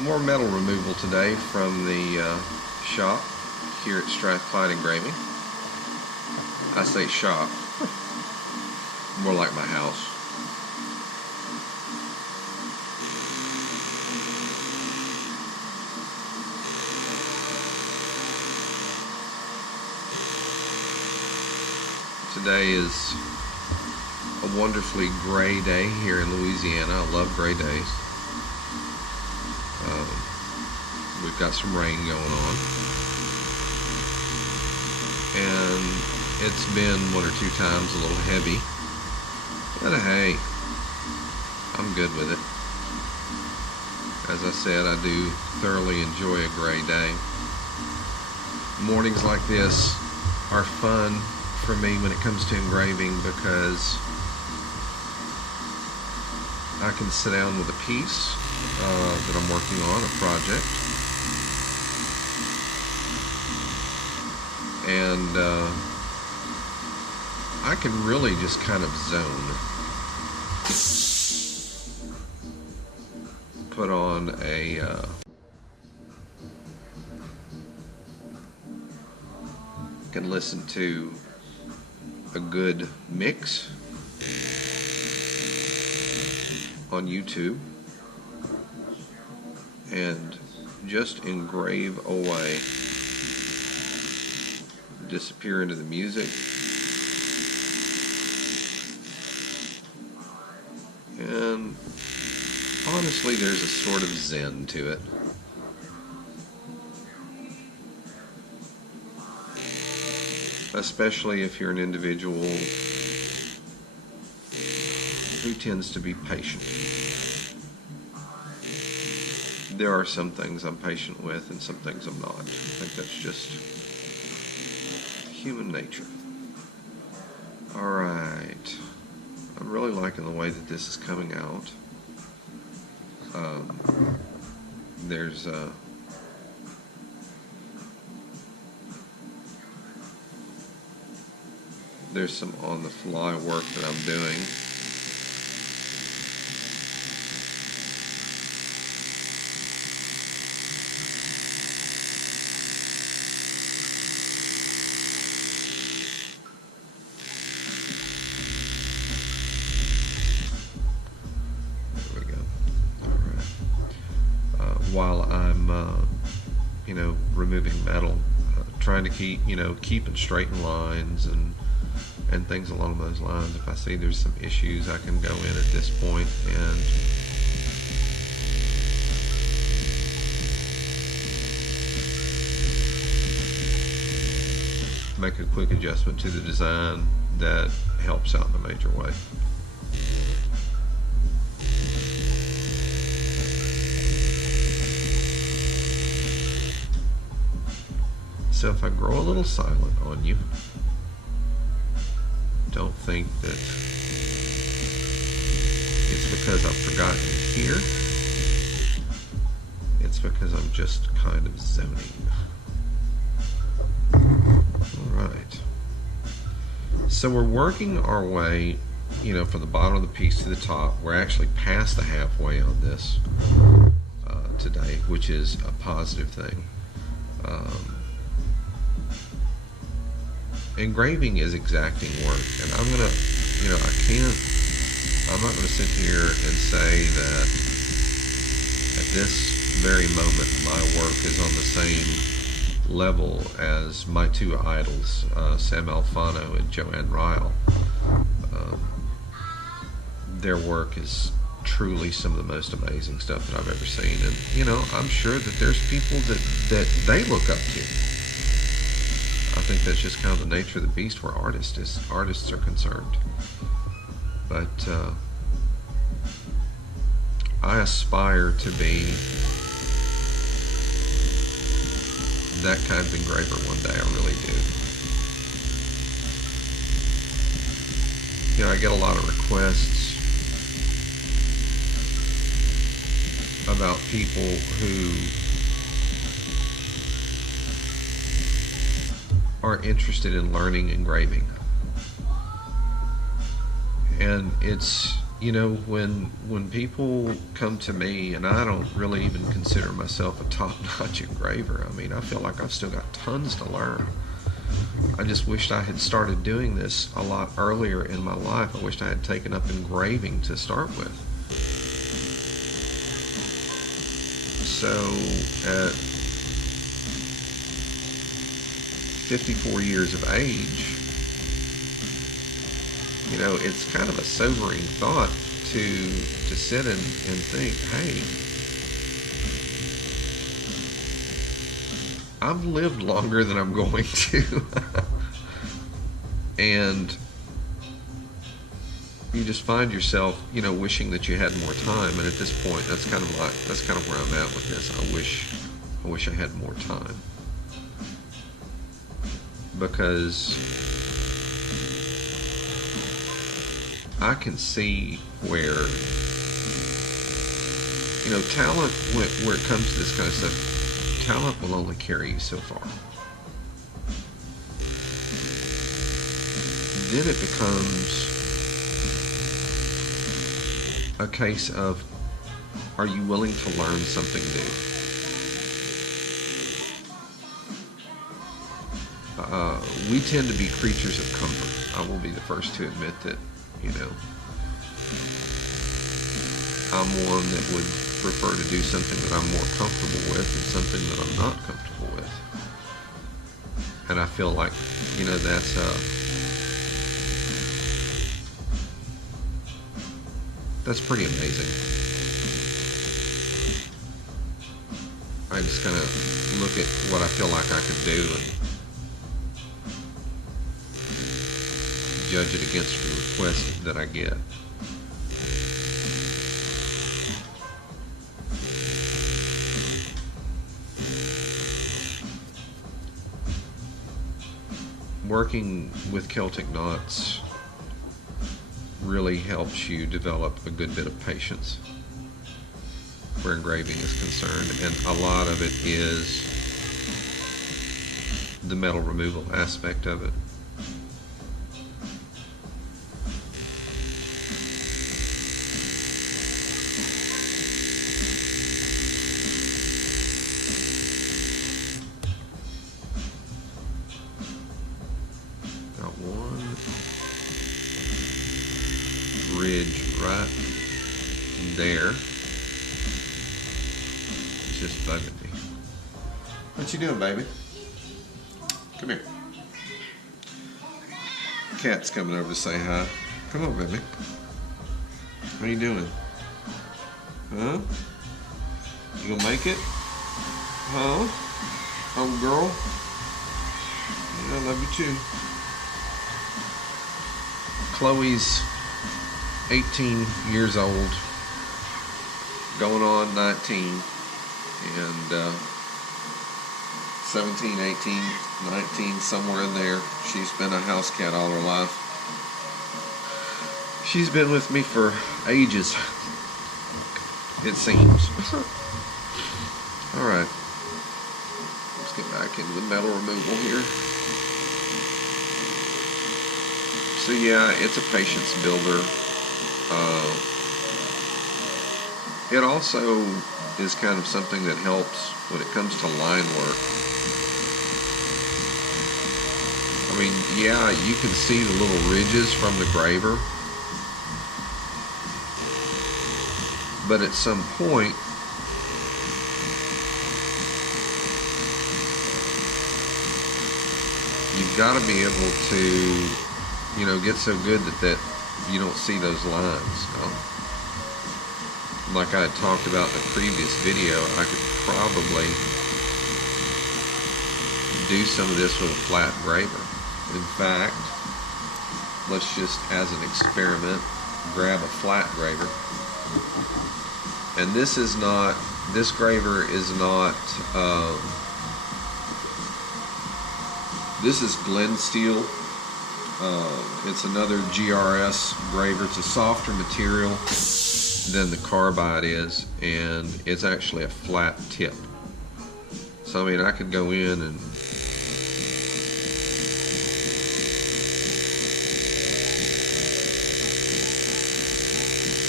More metal removal today from the shop here at Strathclyde Engraving. I say shop, more like my house. Today is a wonderfully gray day here in Louisiana. I love gray days. We've got some rain going on, and it's been one or two times a little heavy, but hey, I'm good with it. As I said, I do thoroughly enjoy a gray day. Mornings like this are fun for me when it comes to engraving because I can sit down with a piece that I'm working on, a project, and I can really just kind of zone. Put on a can listen to a good mix on YouTube and just engrave away, disappear into the music, and honestly there's a sort of zen to it. Especially if you're an individual who tends to be patient. There are some things I'm patient with and some things I'm not. I think that's just human nature. Alright. I'm really liking the way that this is coming out. There's some on-the-fly work that I'm doing. There we go. All right. While I'm, removing metal, trying to keeping straight lines and things along those lines. If I see there's some issues, I can go in at this point and make a quick adjustment to the design that helps out in a major way. So if I grow a little silent on you, don't think that it's because I've forgotten here. It's because I'm just kind of zoning. Alright. So we're working our way, from the bottom of the piece to the top. We're actually past the halfway on this today, which is a positive thing. Engraving is exacting work, and I'm not going to sit here and say that at this very moment my work is on the same level as my two idols, Sam Alfano and Joanne Ryle. Their work is truly some of the most amazing stuff that I've ever seen, and I'm sure that there's people that they look up to. I think that's just kind of the nature of the beast where artists are concerned. But I aspire to be that kind of engraver one day. I really do. I get a lot of requests about people who are interested in learning engraving, and it's you know, when people come to me, and I don't really even consider myself a top-notch engraver. I mean, I feel like I've still got tons to learn. I just wished I had started doing this a lot earlier in my life. I wished I had taken up engraving to start with. So at 54 years of age, you know, it's kind of a sobering thought to sit and think, hey, I've lived longer than I'm going to. And you just find yourself, you know, wishing that you had more time. And at this point, that's kind of where I'm at with this. I wish I had more time, because I can see where, you know, talent, where it comes to this kind of stuff, talent will only carry you so far. Then it becomes a case of, are you willing to learn something new? We tend to be creatures of comfort. I will be the first to admit that, you know, I'm one that would prefer to do something that I'm more comfortable with than something that I'm not comfortable with. And I feel like, you know, that's pretty amazing. I just kind of look at what I feel like I could do and judge it against the request that I get. Working with Celtic knots really helps you develop a good bit of patience where engraving is concerned, and a lot of it is the metal removal aspect of it. Got one ridge right there. It's just bugging me. What you doing, baby? Come here. Cat's coming over to say hi. Come on, baby. What are you doing? Huh? You gonna make it? Huh? Oh, girl? Yeah, I love you too. Chloe's 18 years old, going on 19, and 17, 18, 19, somewhere in there. She's been a house cat all her life. She's been with me for ages, it seems. Alright, let's get back into the metal removal here. So yeah, it's a patience builder. It also is kind of something that helps when it comes to line work. I mean, yeah, you can see the little ridges from the graver, but at some point, you've got to be able to, you know, get so good that you don't see those lines. Like I had talked about in the previous video, I could probably do some of this with a flat graver. In fact, let's just, as an experiment, grab a flat graver. And this graver is not, this is blend steel. It's another GRS graver. It's a softer material than the carbide is, and it's actually a flat tip. So I mean, I could go in and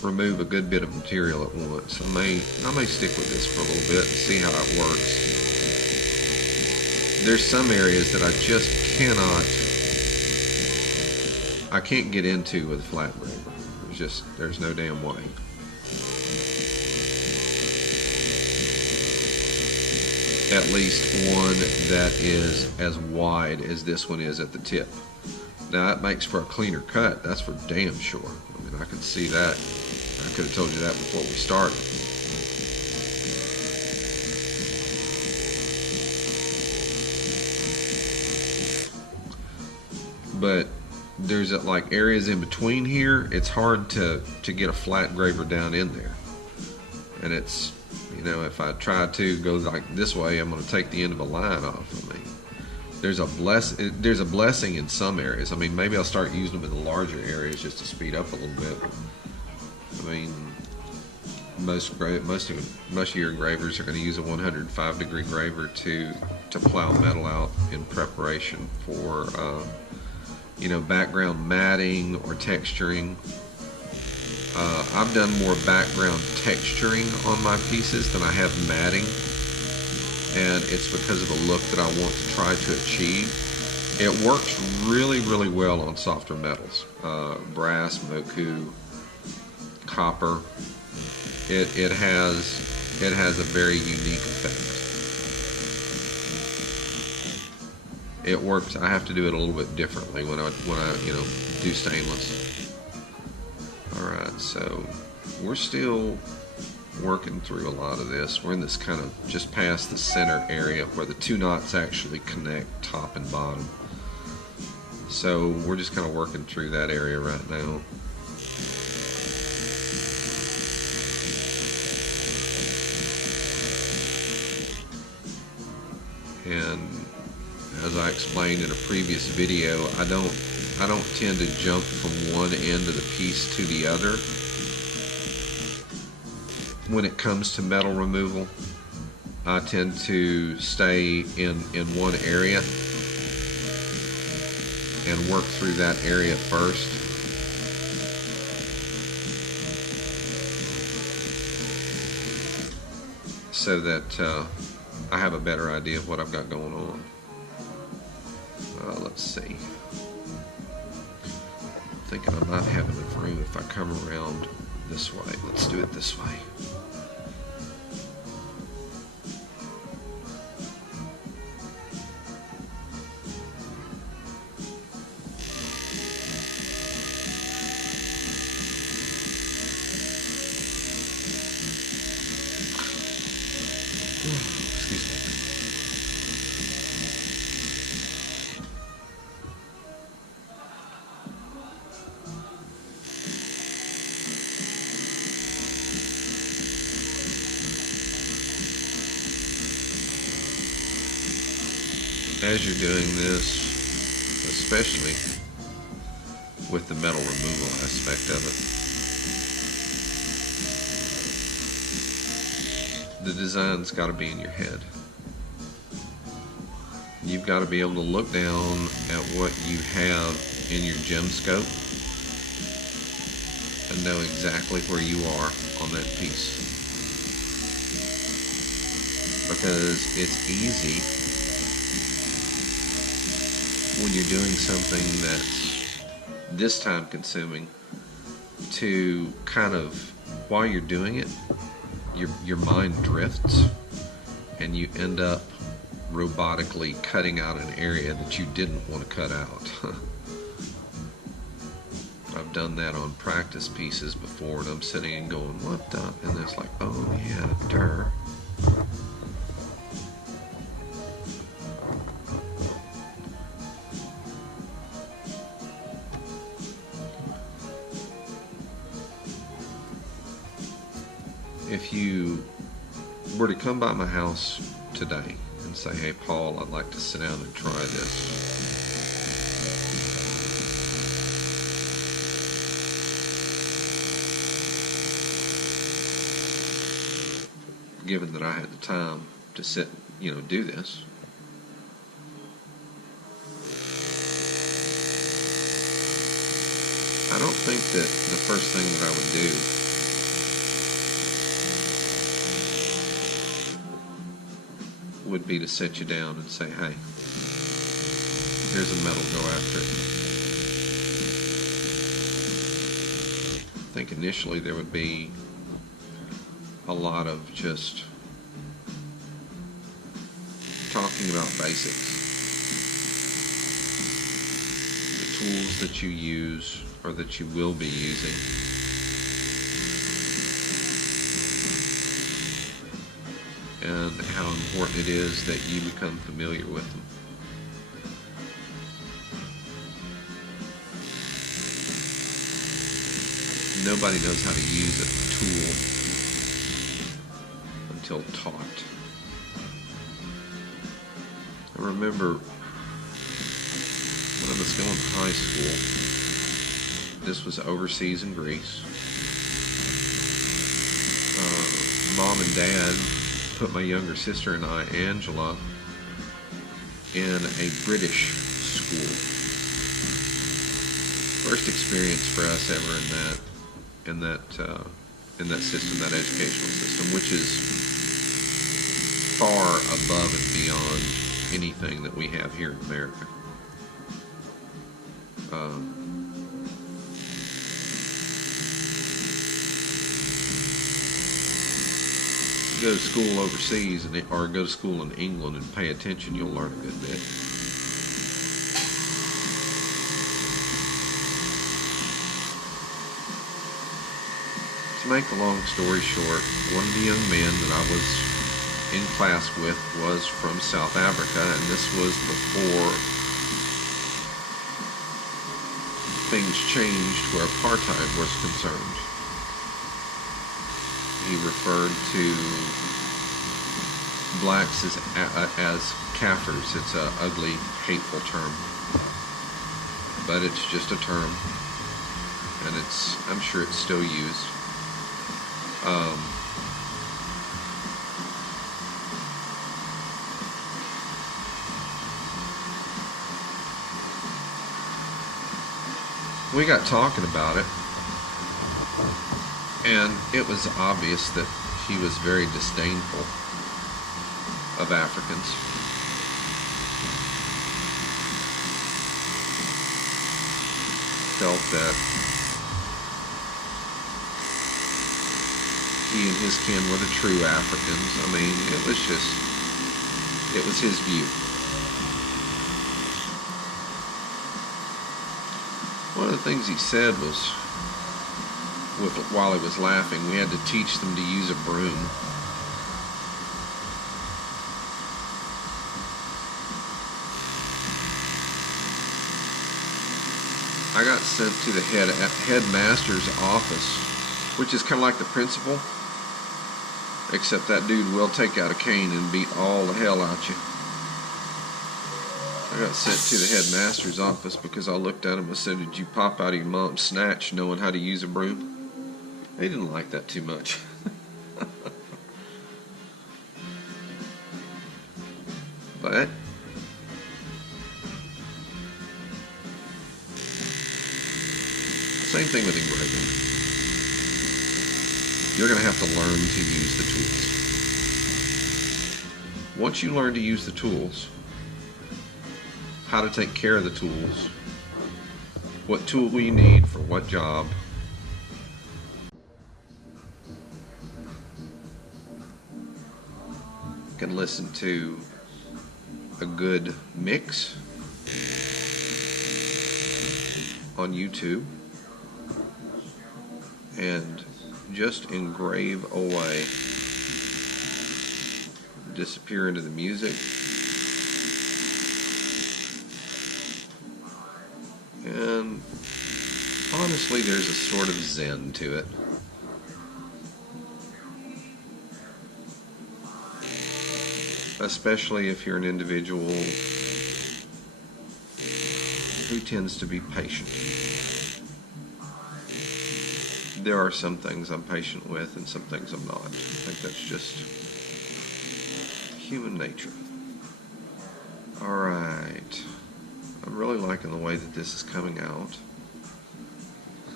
remove a good bit of material at once. I may stick with this for a little bit and see how it works. There's some areas that I just I can't get into with a flat engraver. There's no damn way. At least one that is as wide as this one is at the tip. Now that makes for a cleaner cut, that's for damn sure. I mean, I could see that. I could have told you that before we started. But there's like areas in between here. It's hard to get a flat engraver down in there, and it's, you know, if I try to go like this way, I'm going to take the end of a line off. I mean, there's a blessing in some areas. I mean, maybe I'll start using them in the larger areas just to speed up a little bit. I mean, most of your engravers are going to use a 105-degree graver to plow metal out in preparation for you know, background matting or texturing. I've done more background texturing on my pieces than I have matting, and it's because of the look that I want to try to achieve. It works really, really well on softer metals, brass, moku, copper. It has a very unique effect. It works. I have to do it a little bit differently when I you know, do stainless. Alright, so we're still working through a lot of this. We're in this kind of just past the center area where the two knots actually connect top and bottom. So we're just kind of working through that area right now. And as I explained in a previous video, I don't tend to jump from one end of the piece to the other when it comes to metal removal. I tend to stay in one area and work through that area first. So that I have a better idea of what I've got going on. Let's see. I'm thinking I might have enough room if I come around this way. Let's do it this way. Excuse me. As you're doing this, especially with the metal removal aspect of it, the design's got to be in your head. You've got to be able to look down at what you have in your gem scope and know exactly where you are on that piece. Because it's easy when you're doing something that's this time consuming to kind of, while you're doing it, your mind drifts and you end up robotically cutting out an area that you didn't want to cut out. I've done that on practice pieces before, and I'm sitting and going, what the? And it's like, oh yeah, durr. If you were to come by my house today and say, hey Paul, I'd like to sit down and try this, given that I had the time to sit, do this, I don't think that the first thing that I would do would be to sit you down and say, hey, here's a metal, go after it. I think initially there would be a lot of just talking about basics. The tools that you use or that you will be using. And how important it is that you become familiar with them. Nobody knows how to use a tool until taught. I remember when I was going to high school, this was overseas in Greece. Mom and Dad put my younger sister and I, Angela, in a British school. First experience for us ever in that system, that educational system, which is far above and beyond anything that we have here in America. Go to school overseas or go to school in England and pay attention, you'll learn a good bit. To make the long story short, one of the young men that I was in class with was from South Africa, and this was before things changed where apartheid was concerned. He referred to blacks as kafirs. It's an ugly, hateful term, but it's just a term, and I'm sure it's still used. We got talking about it, and it was obvious that he was very disdainful of Africans. Felt that he and his kin were the true Africans. I mean, it was his view. One of the things he said was, while he was laughing, we had to teach them to use a broom. I got sent to the headmaster's office, which is kind of like the principal, except that dude will take out a cane and beat all the hell out you. I got sent to the headmaster's office because I looked at him and said, "Did you pop out of your mom's snatch knowing how to use a broom?" They didn't like that too much. But same thing with engraving. You're going to have to learn to use the tools. Once you learn to use the tools, how to take care of the tools, what tool will you need for what job, you can listen to a good mix on YouTube and just engrave away, disappear into the music, and honestly there's a sort of zen to it. Especially if you're an individual who tends to be patient. There are some things I'm patient with and some things I'm not. I think that's just human nature. Alright. I'm really liking the way that this is coming out.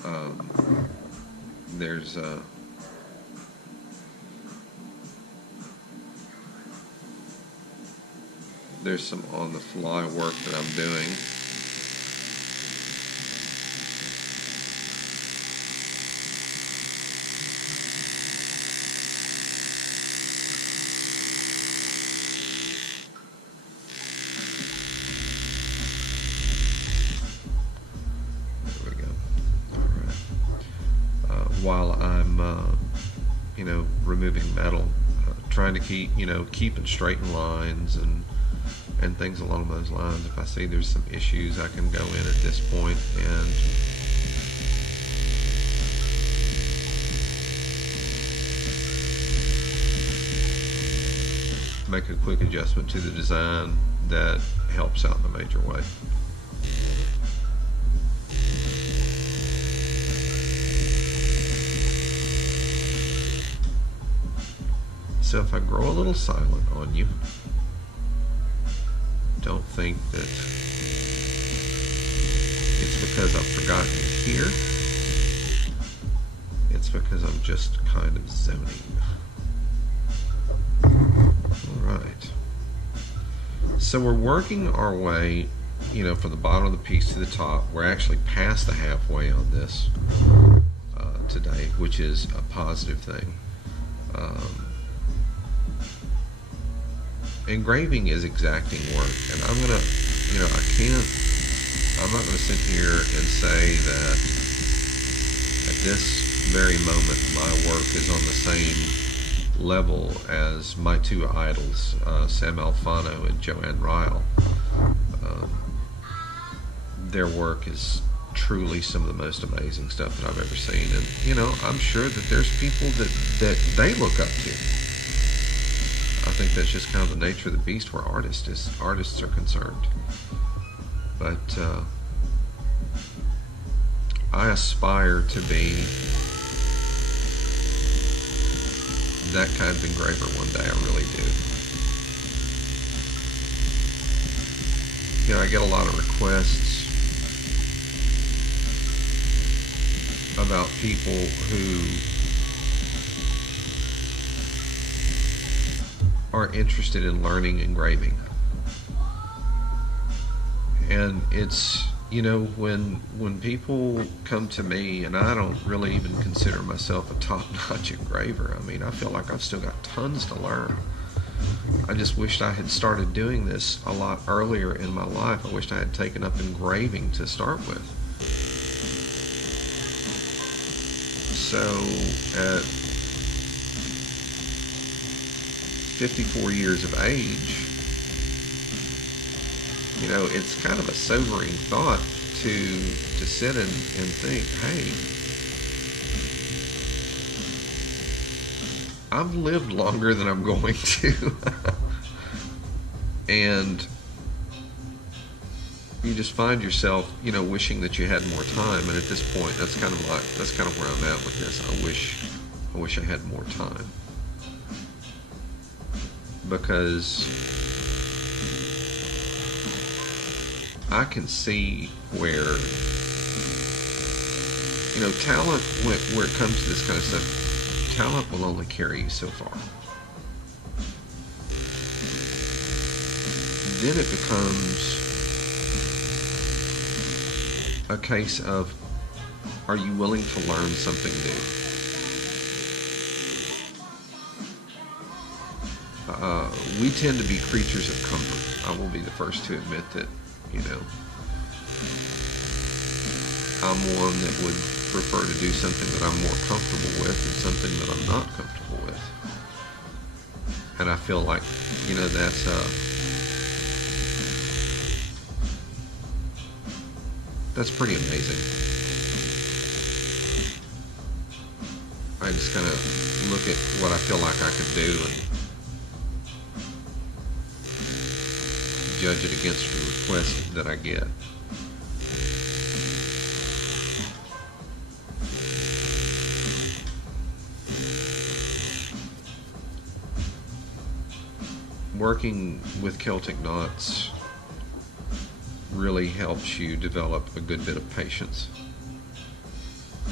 There's some on-the-fly work that I'm doing. There we go. All right. While I'm, removing metal, trying to keeping straighten lines and things along those lines. If I see there's some issues, I can go in at this point and make a quick adjustment to the design that helps out in a major way. So if I grow a little silent on you, don't think that it's because I've forgotten you here. It's because I'm just kind of zoning. Alright. So we're working our way, from the bottom of the piece to the top. We're actually past the halfway on this today, which is a positive thing. Engraving is exacting work, and I'm not gonna sit here and say that at this very moment my work is on the same level as my two idols, Sam Alfano and Joanne Ryle. Their work is truly some of the most amazing stuff that I've ever seen, and I'm sure that there's people that they look up to. I think that's just kind of the nature of the beast where artists are concerned. But I aspire to be that kind of engraver one day. I really do. I get a lot of requests about people who are interested in learning engraving. And it's, when people come to me, and I don't really even consider myself a top-notch engraver. I mean, I feel like I've still got tons to learn. I just wished I had started doing this a lot earlier in my life. I wished I had taken up engraving to start with. So at 54 years of age, it's kind of a sobering thought to sit and think, hey, I've lived longer than I'm going to. And you just find yourself, wishing that you had more time. And at this point, that's kind of where I'm at with this. I wish I had more time. Because I can see where, talent, where it comes to this kind of stuff, talent will only carry you so far. Then it becomes a case of, are you willing to learn something new? We tend to be creatures of comfort. I will be the first to admit that, I'm one that would prefer to do something that I'm more comfortable with than something that I'm not comfortable with. And I feel like, that's pretty amazing. I just kind of look at what I feel like I could do and judge it against the request that I get. Working with Celtic knots really helps you develop a good bit of patience.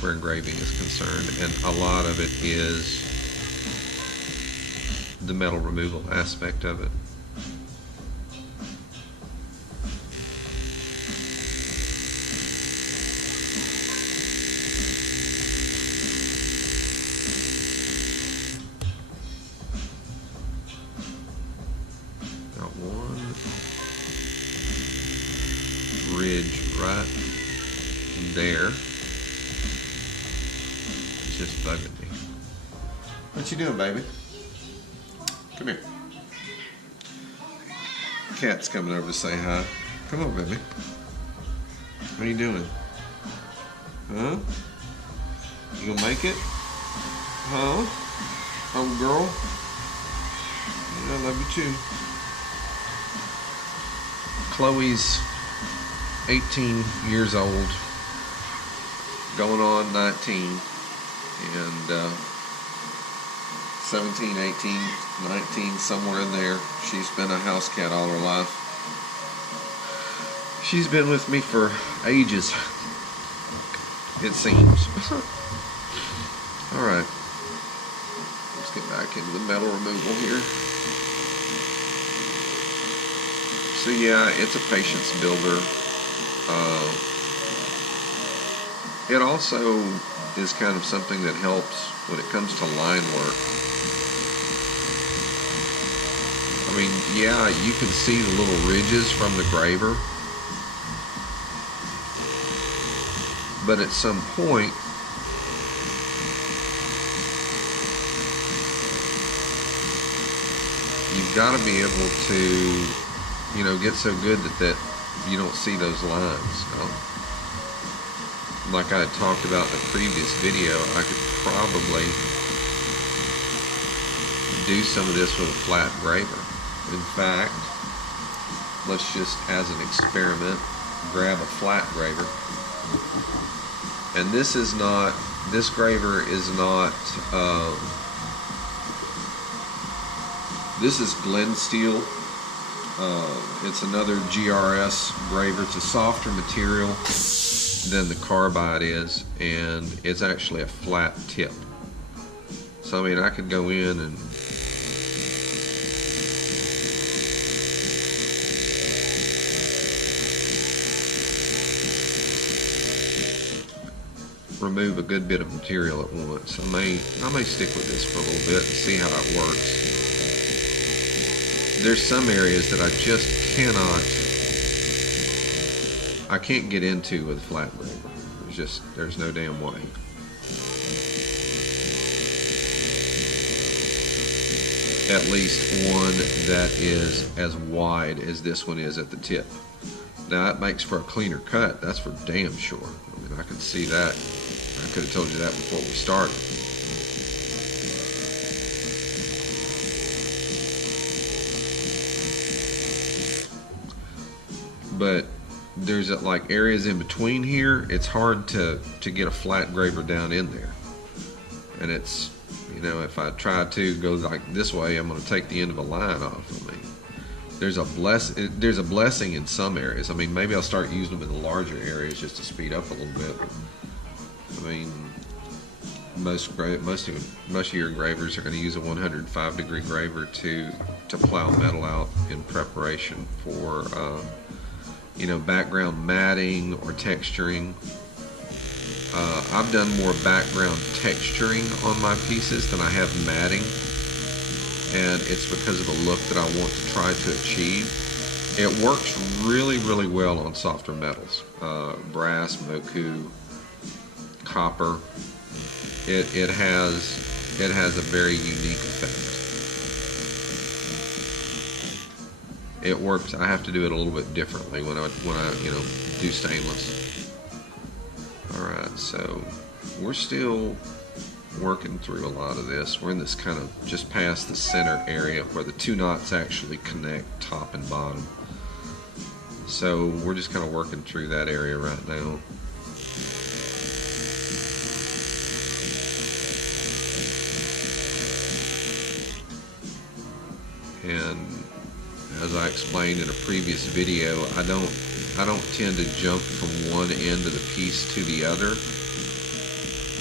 where engraving is concerned, and a lot of it is the metal removal aspect of it. Got one ridge right there. It's just bugging me. What you doing, baby? Come here. Cat's coming over to say hi. Come on, baby. What are you doing? Huh? You gonna make it? Huh? Oh, girl? Yeah, I love you too. Chloe's 18 years old, going on 19, and 17, 18, 19, somewhere in there. She's been a house cat all her life. She's been with me for ages, it seems. Alright, let's get back into the metal removal here. So yeah, it's a patience builder. It also is kind of something that helps when it comes to line work. I mean, yeah, you can see the little ridges from the graver, but at some point, you've got to be able to, you know, get so good that you don't see those lines. Like I had talked about in a previous video, I could probably do some of this with a flat graver. In fact, let's just, as an experiment, grab a flat graver. And this is not, this graver is not, this is blend steel. It's another GRS graver. It's a softer material than the carbide is, and it's actually a flat tip. So I mean, I could go in and remove a good bit of material at once. I may stick with this for a little bit and see how it works. There's some areas that I just I can't get into with a flat graver. There's no damn way. At least one that is as wide as this one is at the tip. Now that makes for a cleaner cut, that's for damn sure. I mean, I could see that. I could have told you that before we started. But there's like areas in between here. It's hard to get a flat graver down in there, and it's, you know, if I try to go like this way, I'm going to take the end of a line off. I mean, there's a blessing in some areas. I mean, maybe I'll start using them in the larger areas just to speed up a little bit. But, I mean, most of your engravers are going to use a 105-degree graver to plow metal out in preparation for you know, background matting or texturing. I've done more background texturing on my pieces than I have matting, and it's because of the look that I want to try to achieve. It works really, really well on softer metals, brass, moku, copper. It has a very unique effect. It works. I have to do it a little bit differently when I you know, do stainless. All right, so we're still working through a lot of this. We're in this kind of just past the center area where the two knots actually connect top and bottom. So we're just kind of working through that area right now. And as I explained in a previous video, I don't tend to jump from one end of the piece to the other.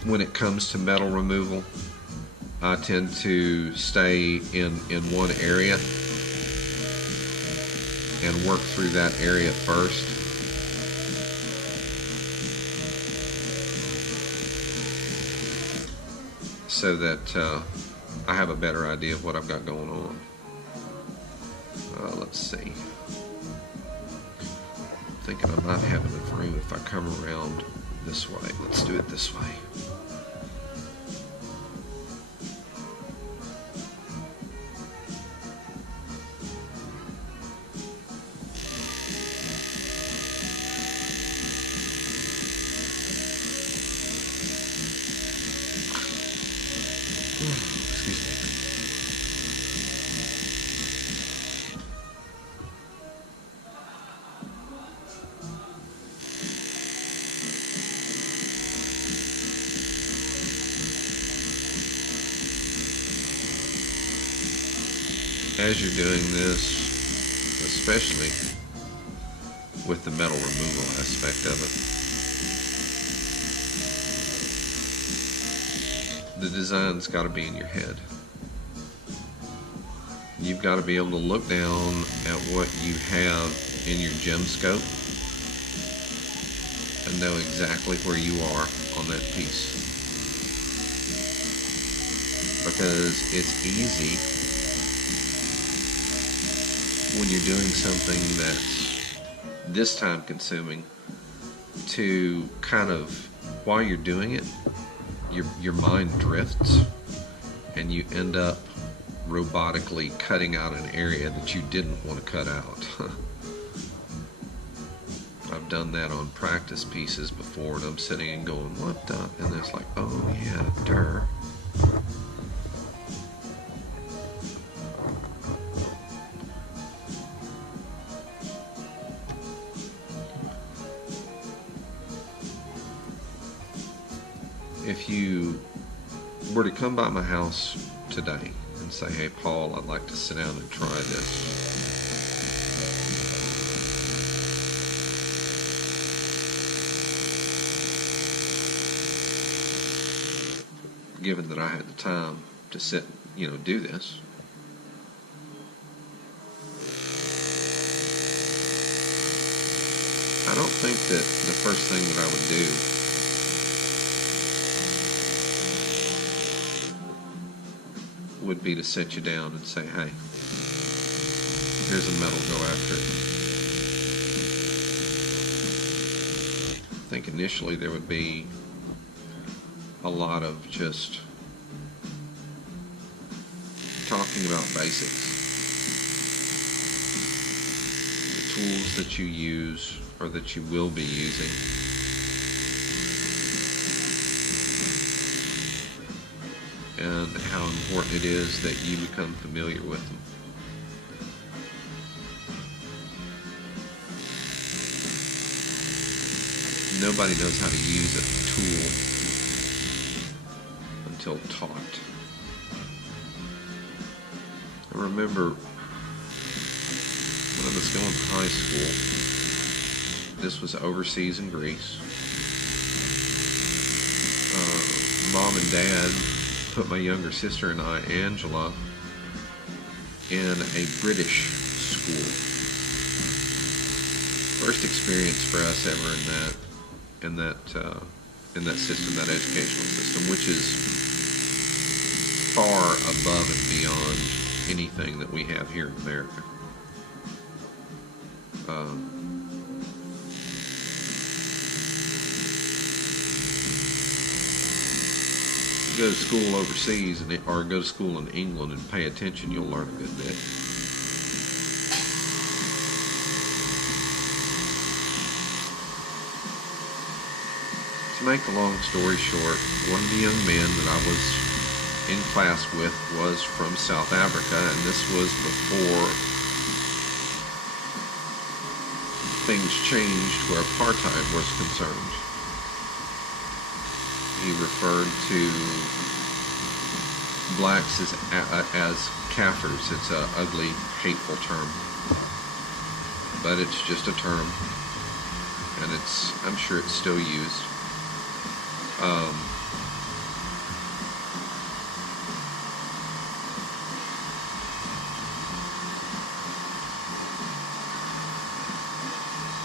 when it comes to metal removal, I tend to stay in one area and work through that area first. So that I have a better idea of what I've got going on. Let's see. I'm thinking I might have enough room if I come around this way. Let's do it this way. Excuse me. As you're doing this, especially with the metal removal aspect of it, the design's got to be in your head. You've got to be able to look down at what you have in your gem scope and know exactly where you are on that piece. Because it's easy when you're doing something that's this time consuming to kind of, while you're doing it, your mind drifts and you end up robotically cutting out an area that you didn't want to cut out. I've done that on practice pieces before, and I'm sitting and going, what the? And it's like, oh yeah, durr. If you were to come by my house today and say, hey Paul, I'd like to sit down and try this, given that I had the time to sit, do this, I don't think that the first thing that I would do would be to sit you down and say, hey, here's a metal, go after it. I think initially there would be a lot of just talking about basics. The tools that you use or that you will be using. And how important it is that you become familiar with them. Nobody knows how to use a tool until taught. I remember when I was going to high school, this was overseas in Greece. Mom and Dad put my younger sister and I, Angela, in a British school. First experience for us ever in that system, that educational system, which is far above and beyond anything that we have here in America. Go to school overseas or go to school in England and pay attention, you'll learn a good bit. To make a long story short, one of the young men that I was in class with was from South Africa, and this was before things changed where apartheid was concerned. He referred to blacks as kafirs. It's an ugly, hateful term, but it's just a term, and I'm sure it's still used.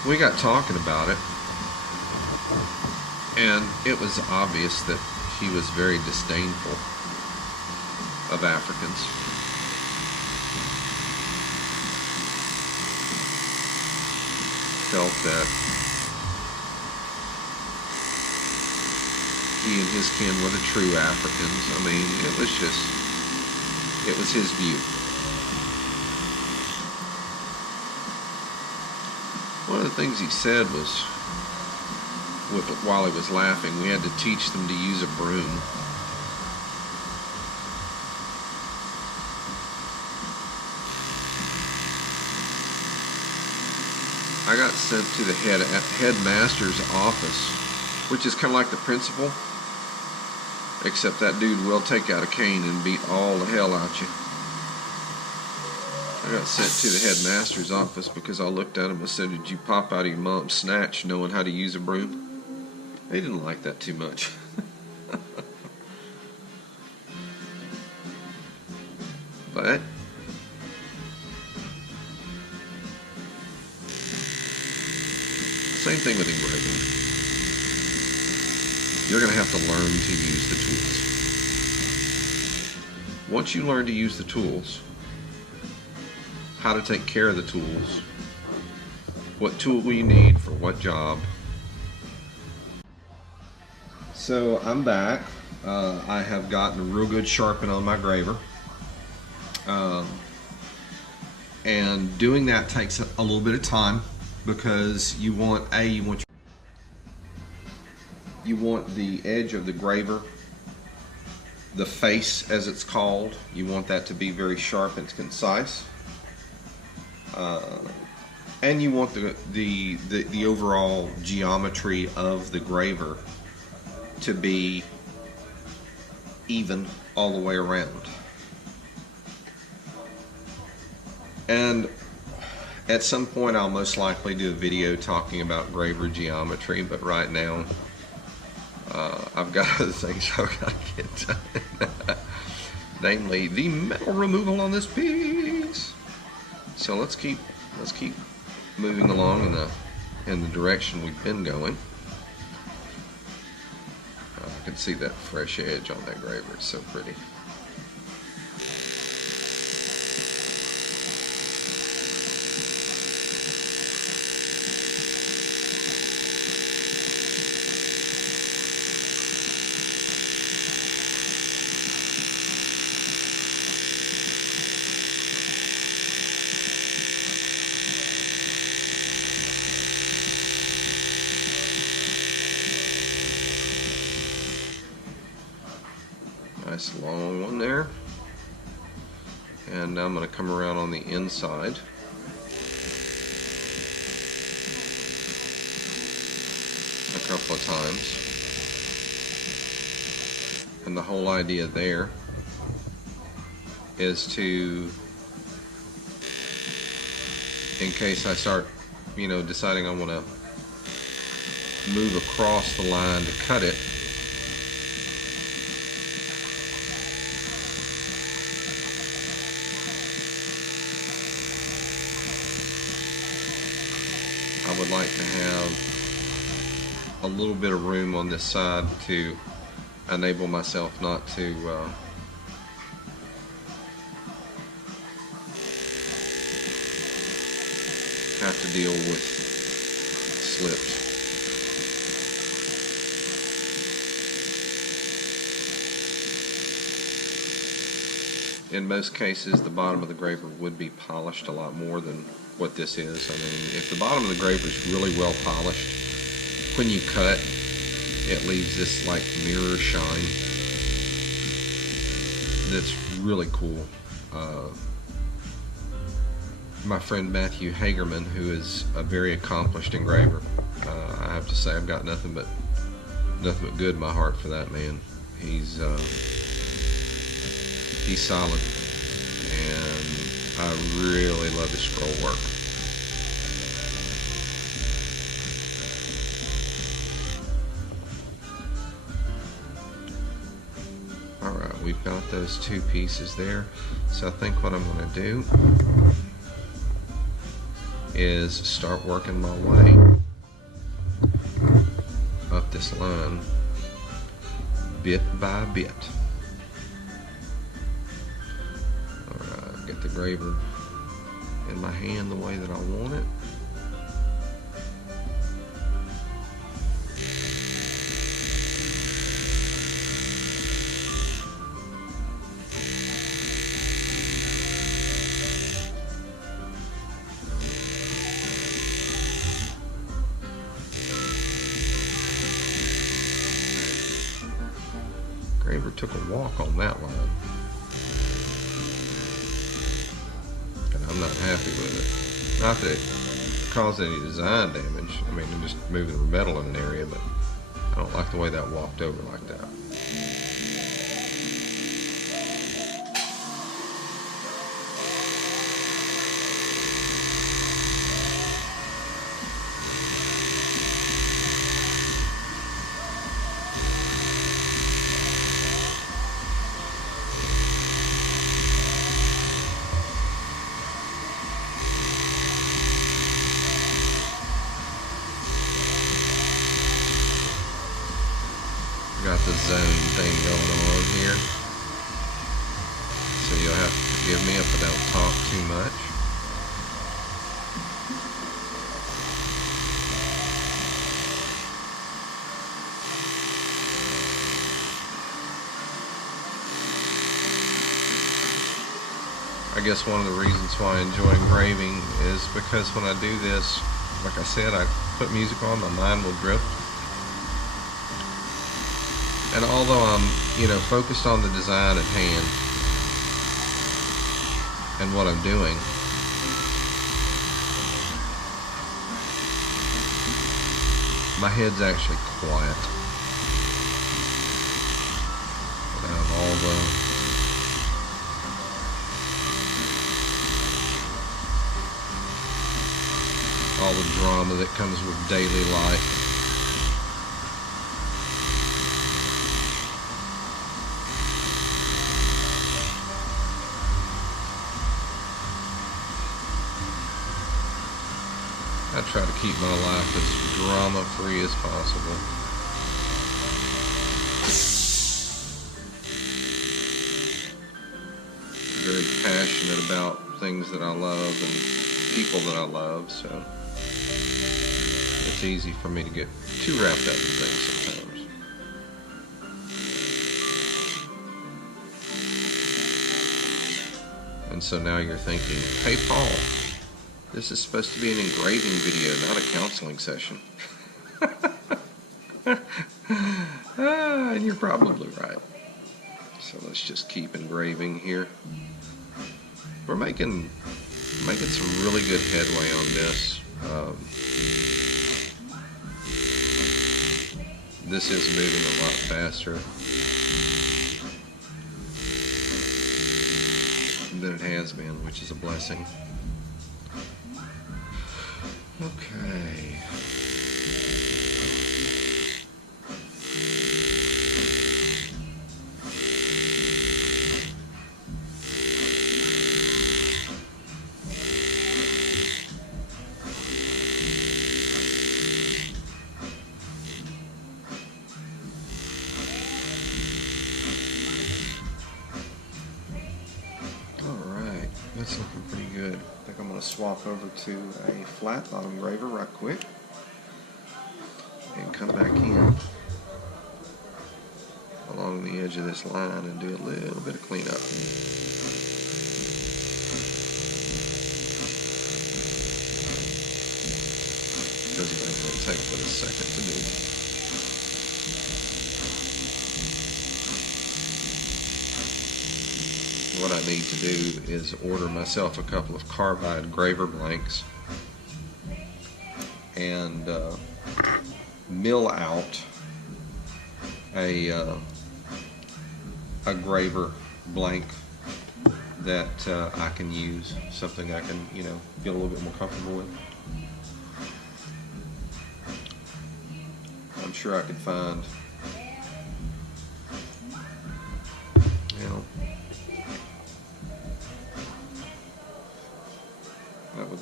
we got talking about it, and it was obvious that he was very disdainful of Africans. Felt that he and his kin were the true Africans. I mean, it was his view. One of the things he said was, while he was laughing, we had to teach them to use a broom. I got sent to the headmaster's office, which is kind of like the principal, except that dude will take out a cane and beat all the hell out you. I got sent to the headmaster's office because I looked at him and said, "Did you pop out of your mom's snatch knowing how to use a broom?" They didn't like that too much. But same thing with engraving. You're going to have to learn to use the tools. Once you learn to use the tools, how to take care of the tools, what tool you need for what job. So I'm back. I have gotten a real good sharpen on my graver. And doing that takes a little bit of time, because you want the edge of the graver, the face as it's called, you want that to be very sharp and concise, and you want the overall geometry of the graver to be even all the way around. And at some point I'll most likely do a video talking about graver geometry, but right now I've got other things I've got to get done. Namely the metal removal on this piece. So let's keep moving along in the direction we've been going. I can see that fresh edge on that graver. It's so pretty. Nice long one there. And now I'm going to come around on the inside. A couple of times. And the whole idea there is to, in case I start, deciding I want to move across the line to cut it, I would like to have a little bit of room on this side to enable myself not to have to deal with slips. In most cases, the bottom of the graver would be polished a lot more than what this is. I mean, if the bottom of the graver is really well polished, when you cut, it leaves this like mirror shine that's really cool. My friend Matthew Hagerman, who is a very accomplished engraver, I have to say I've got nothing but good in my heart for that man. He's solid, and I really love his scroll work. Alright, we've got those two pieces there. So I think what I'm going to do is start working my way up this line bit by bit. Alright, get the graver in my hand the way that I want it. Graver took a walk on that line, and I'm not happy with it. Not that it caused any design damage. I mean, I'm just moving the metal in an area, but I don't like the way that walked over like that. Got the zone thing going on here, so you'll have to forgive me if I don't talk too much. I guess one of the reasons why I enjoy engraving is because when I do this, like I said, I put music on, my mind will drift. And although I'm, focused on the design at hand and what I'm doing, my head's actually quiet. Without all the drama that comes with daily life. I try to keep my life as drama-free as possible. Very passionate about things that I love and people that I love, so it's easy for me to get too wrapped up in things sometimes. And so now you're thinking, hey Paul, this is supposed to be an engraving video, not a counseling session. And you're probably right. So let's just keep engraving here. We're making some really good headway on this. This is moving a lot faster than it has been, which is a blessing. Okay. That's looking pretty good. I think I'm going to swap over to a flat bottom engraver right quick and come back in along the edge of this line and do a little bit of cleanup. Doesn't think it'll take but a second to do. What I need to do is order myself a couple of carbide graver blanks and mill out a graver blank that I can use, something I can, feel a little bit more comfortable with. I'm sure I could find, that would be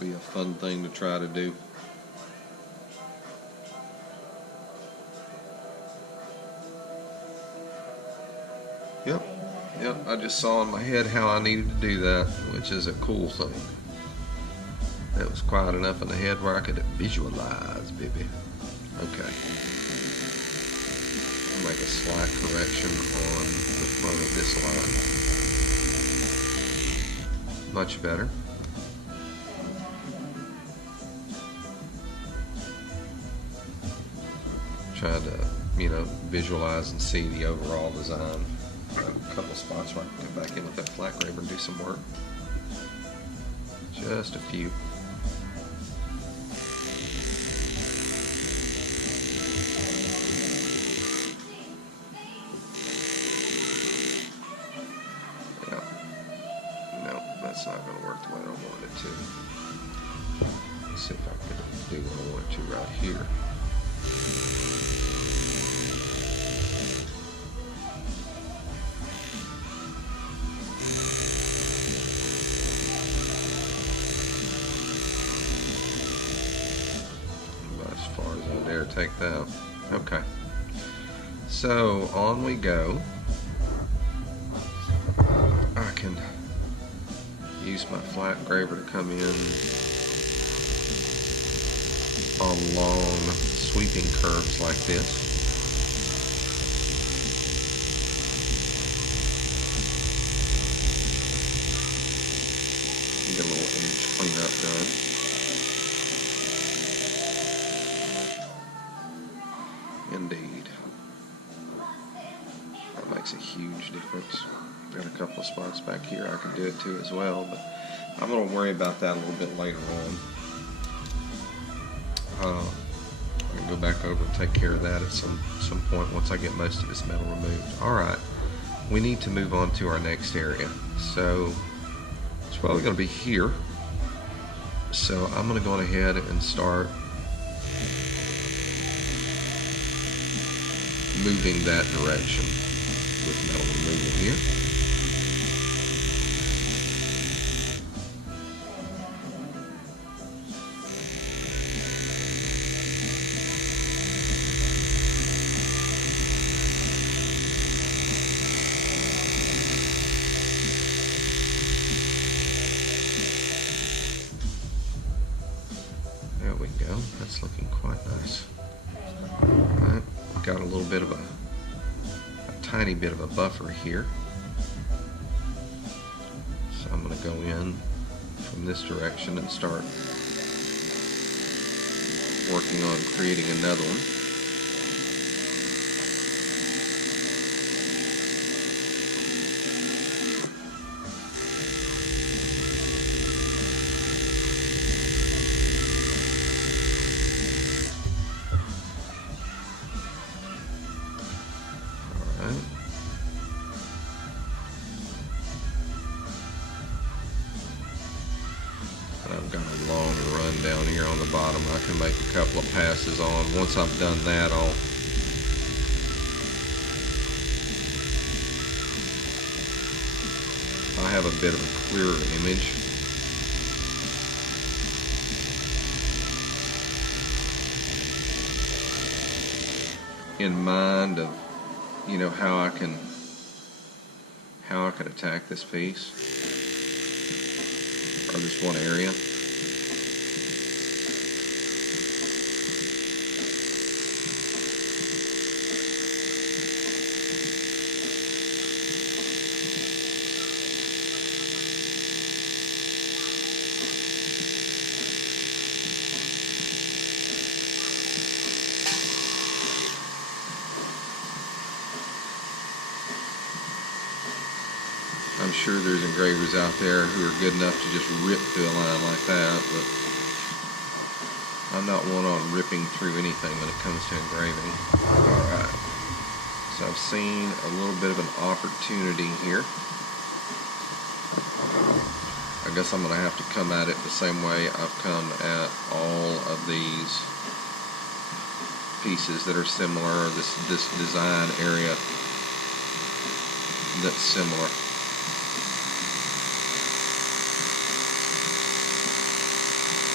be a fun thing to try to do. Yep, I just saw in my head how I needed to do that, which is a cool thing. That was quiet enough in the head where I could visualize, baby. Okay. I'll make a slight correction on the front of this line. Much better. Trying to, visualize and see the overall design. A couple spots where I can come back in with that flat graver and do some work. Just a few. Yeah. No, that's not going to work the way I want it to. Let's see if I can do what I want to right here. Take that. Okay. So on we go. I can use my flat graver to come in on long sweeping curves like this. Get a little edge cleanup done. Indeed. That makes a huge difference. Got a couple of spots back here I can do it too as well, but I'm going to worry about that a little bit later on. I can go back over and take care of that at some point once I get most of this metal removed. Alright, we need to move on to our next area. So it's probably going to be here. So I'm going to go ahead and start moving that direction with metal removal here. There we go. That's looking quite nice. Alright, got a little bit of a tiny bit of a buffer here. So I'm going to go in from this direction and start working on creating another one. I've got a long run down here on the bottom. I can make a couple of passes on. Once I've done that, I'll have a bit of a clearer image. In mind of, how I can attack this piece. Or this one area. I'm sure there's engravers out there who are good enough to just rip through a line like that, but I'm not one on ripping through anything when it comes to engraving. Alright, so I've seen a little bit of an opportunity here. I guess I'm going to have to come at it the same way I've come at all of these pieces that are similar, this design area that's similar.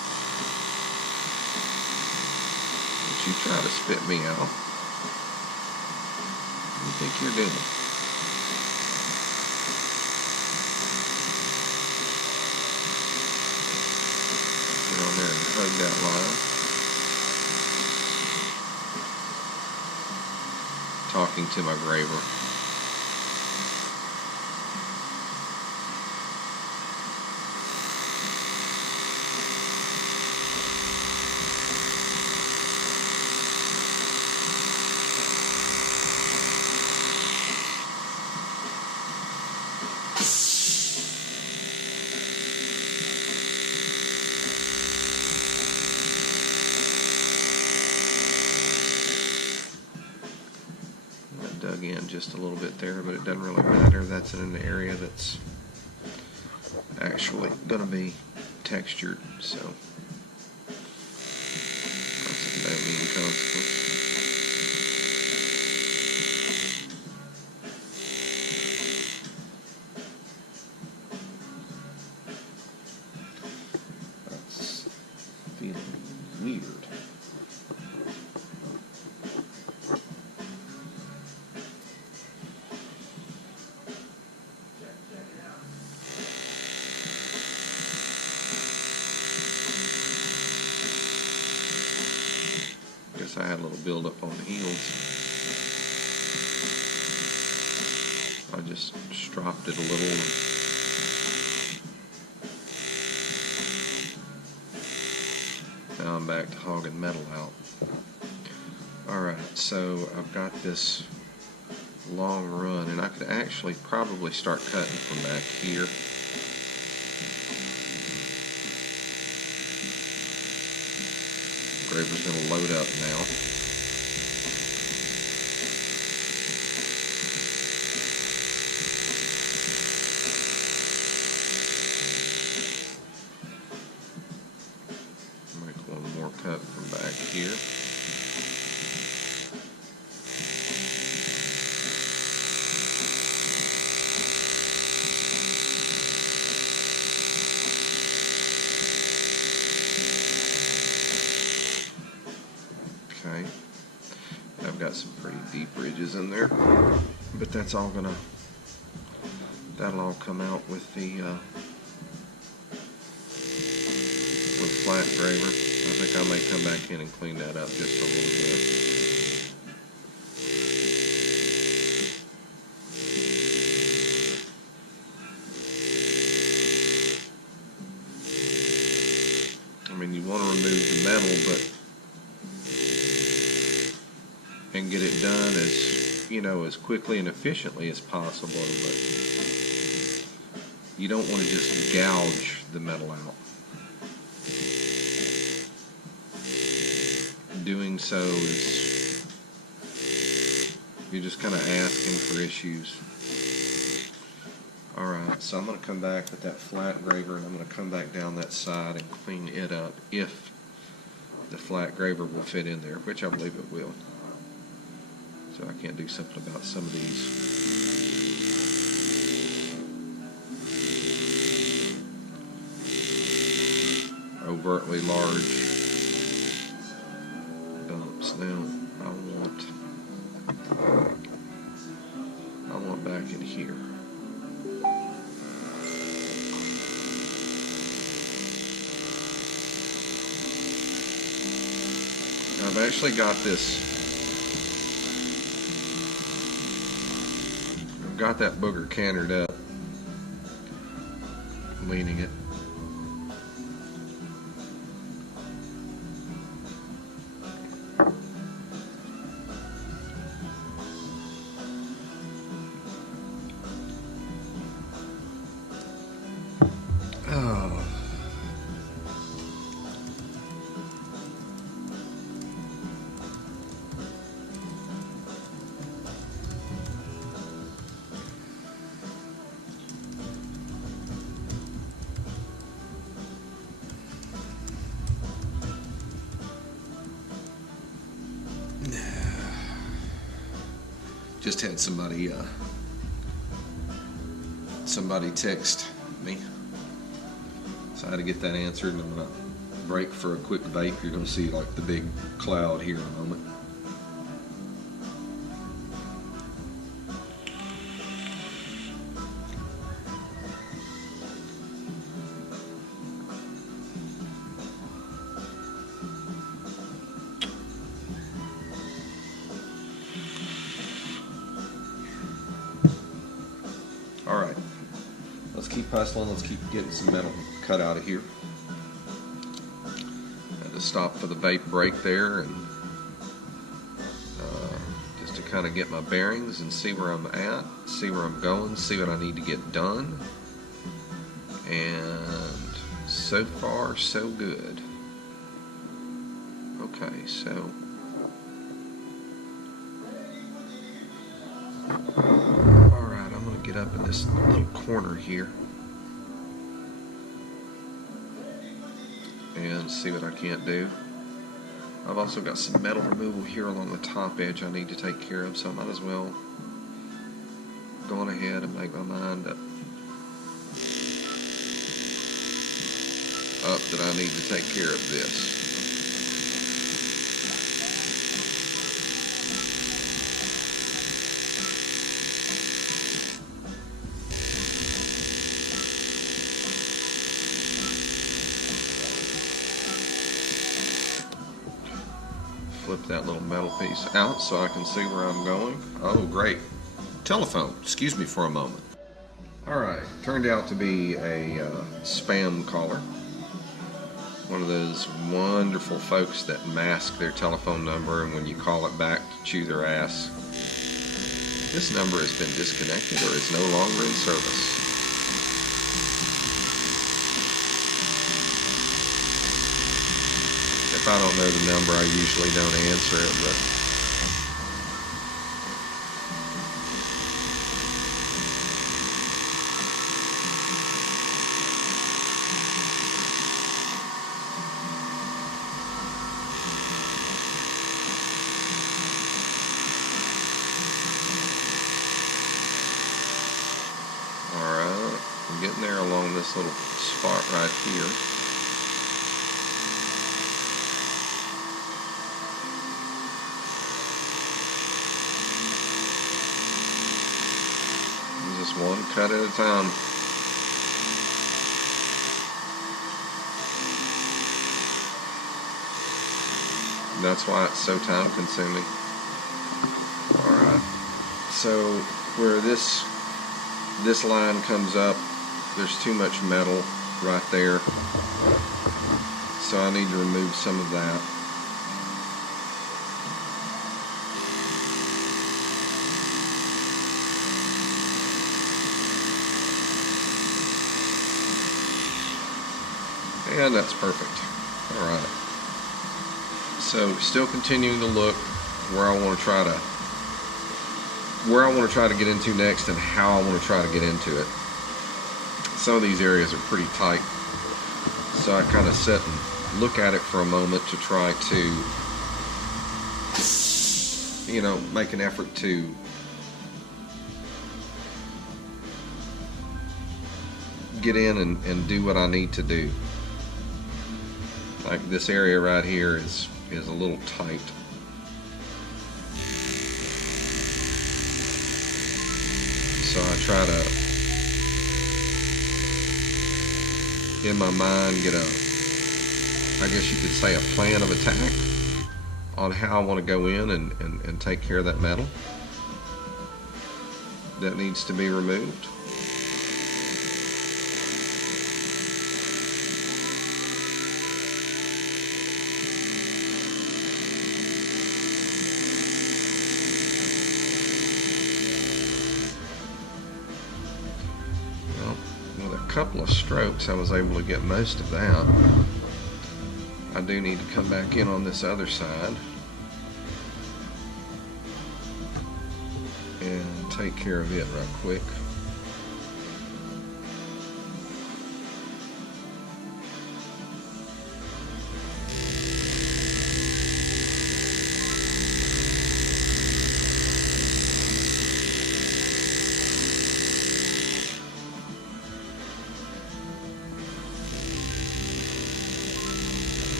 you try to spit me out. What do you think you're doing? Get on there and hug that line. Talking to my graver. Dug in just a little bit there, but it doesn't really matter. That's in an area that's actually going to be textured, so that's of no mean consequence. That's feeling weird. I had a little buildup on the heels. I just stropped it a little. And now I'm back to hogging metal out. Alright, so I've got this long run, and I could actually probably start cutting from back here. Graver's going to load up now. Make one more cut from back here. Okay, I've got some pretty deep ridges in there, but that'll all come out with the flat graver. I think I may come back in and clean that up just a little bit. I mean, you want to remove the metal, and get it done as quickly and efficiently as possible, but you don't want to just gouge the metal out. Doing so is, you're just kind of asking for issues. Alright, so I'm going to come back with that flat graver, and I'm going to come back down that side and clean it up if the flat graver will fit in there, which I believe it will. So I can't do something about some of these. Overtly large dumps. Now I want back in here. Now I've actually got this. Got that booger cantered up, leaning it. Oh. Just had somebody text me, so I had to get that answered, and I'm gonna break for a quick vape. You're going to see like the big cloud here in a moment. Alright, let's keep hustling, let's keep getting some metal cut out of here. Had to stop for the vape break there, and just to kind of get my bearings and see where I'm at, see where I'm going, see what I need to get done. And so far, so good. Okay, so get up in this little corner here and see what I can't do. I've also got some metal removal here along the top edge I need to take care of, so I might as well go on ahead and make my mind up that I need to take care of this. Flip that little metal piece out so I can see where I'm going. Oh, great. Telephone. Excuse me for a moment. Alright, turned out to be a spam caller. One of those wonderful folks that mask their telephone number, and when you call it back to chew their ass. This number has been disconnected or is no longer in service. If I don't know the number, I usually don't answer it, but alright, I'm getting there along this little spot right here. Just one cut at a time. And that's why it's so time consuming. Alright, so where this line comes up, there's too much metal right there, so I need to remove some of that. And that's perfect. Alright. So still continuing to look where I want to try to get into next and how I want to try to get into it. Some of these areas are pretty tight, so I kind of sit and look at it for a moment to try to, you know, make an effort to get in and do what I need to do. Like this area right here is a little tight. So I try to, in my mind, get I guess you could say a plan of attack on how I want to go in and take care of that metal that needs to be removed. Couple of strokes I was able to get most of that. I do need to come back in on this other side and take care of it right quick.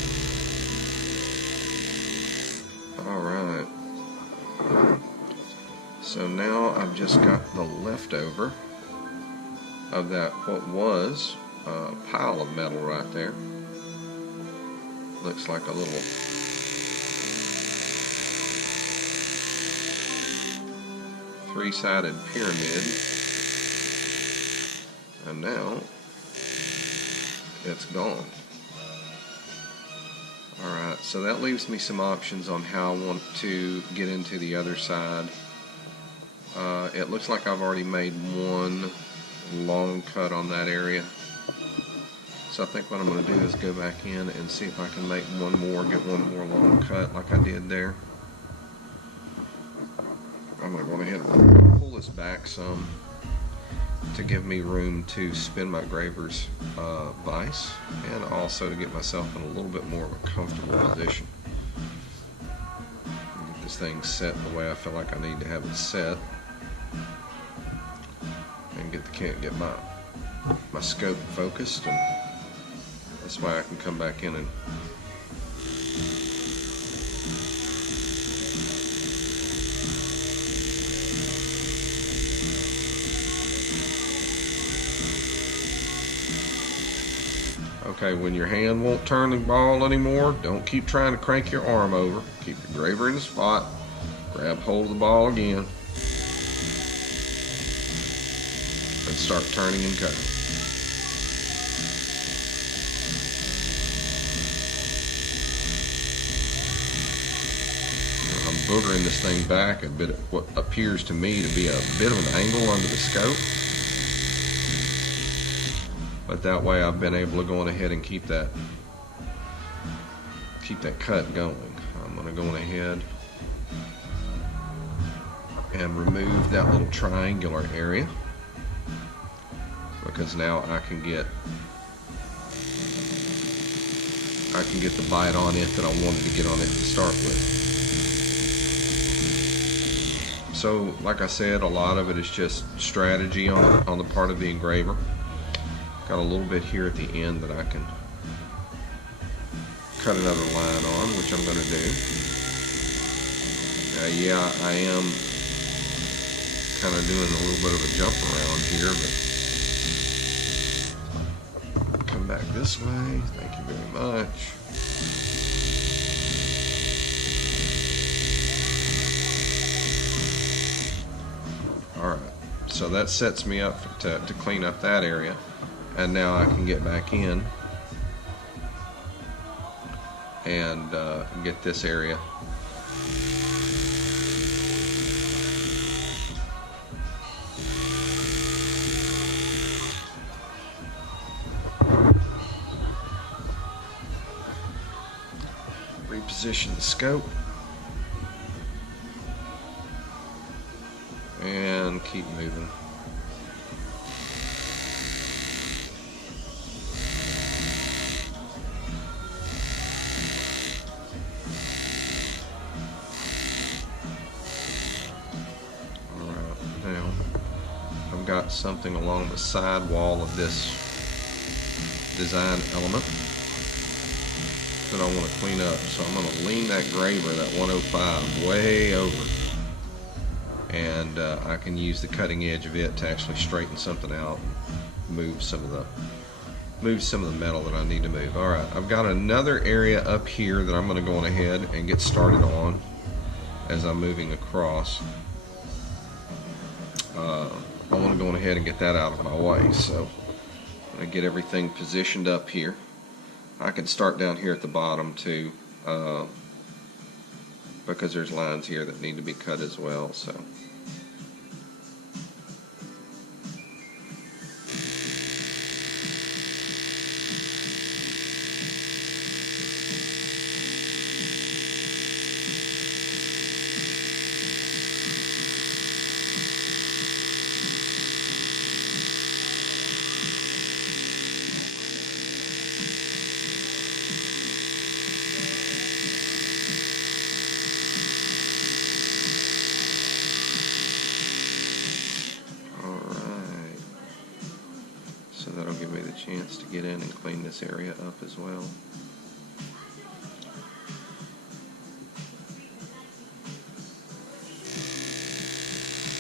So now I've just got the leftover of that, what was a pile of metal right there. Looks like a little three-sided pyramid. And now it's gone. Alright, so that leaves me some options on how I want to get into the other side. It looks like I've already made one long cut on that area. So I think what I'm going to do is go back in and see if I can make one more, get one more long cut like I did there. I'm going to go ahead and pull this back some to give me room to spin my graver's vise, and also to get myself in a little bit more of a comfortable position. Get this thing set the way I feel like I need to have it set, and get my scope focused, and this way I can come back in and okay, when your hand won't turn the ball anymore, don't keep trying to crank your arm over. Keep your graver in the spot, grab hold of the ball again, and start turning and cutting. I'm boogering this thing back a bit at what appears to me to be a bit of an angle under the scope. But that way I've been able to go on ahead and keep that cut going. I'm going to go on ahead and remove that little triangular area, because now I can get the bite on it that I wanted to get on it to start with. So like I said, a lot of it is just strategy on the part of the engraver. Got a little bit here at the end that I can cut another line on, which I'm going to do. Yeah, I am kind of doing a little bit of a jump around here, but come back this way. Thank you very much. Alright, so that sets me up to clean up that area. And now I can get back in and get this area reposition the scope and keep moving. Got something along the side wall of this design element that I want to clean up, so I'm going to lean that graver, that 105, way over, and I can use the cutting edge of it to actually straighten something out, move some of the metal that I need to move. Alright, I've got another area up here that I'm going to go on ahead and get started on as I'm moving across. I want to go on ahead and get that out of my way, so I'm going to get everything positioned up here. I can start down here at the bottom too, because there's lines here that need to be cut as well. So that'll give me the chance to get in and clean this area up as well.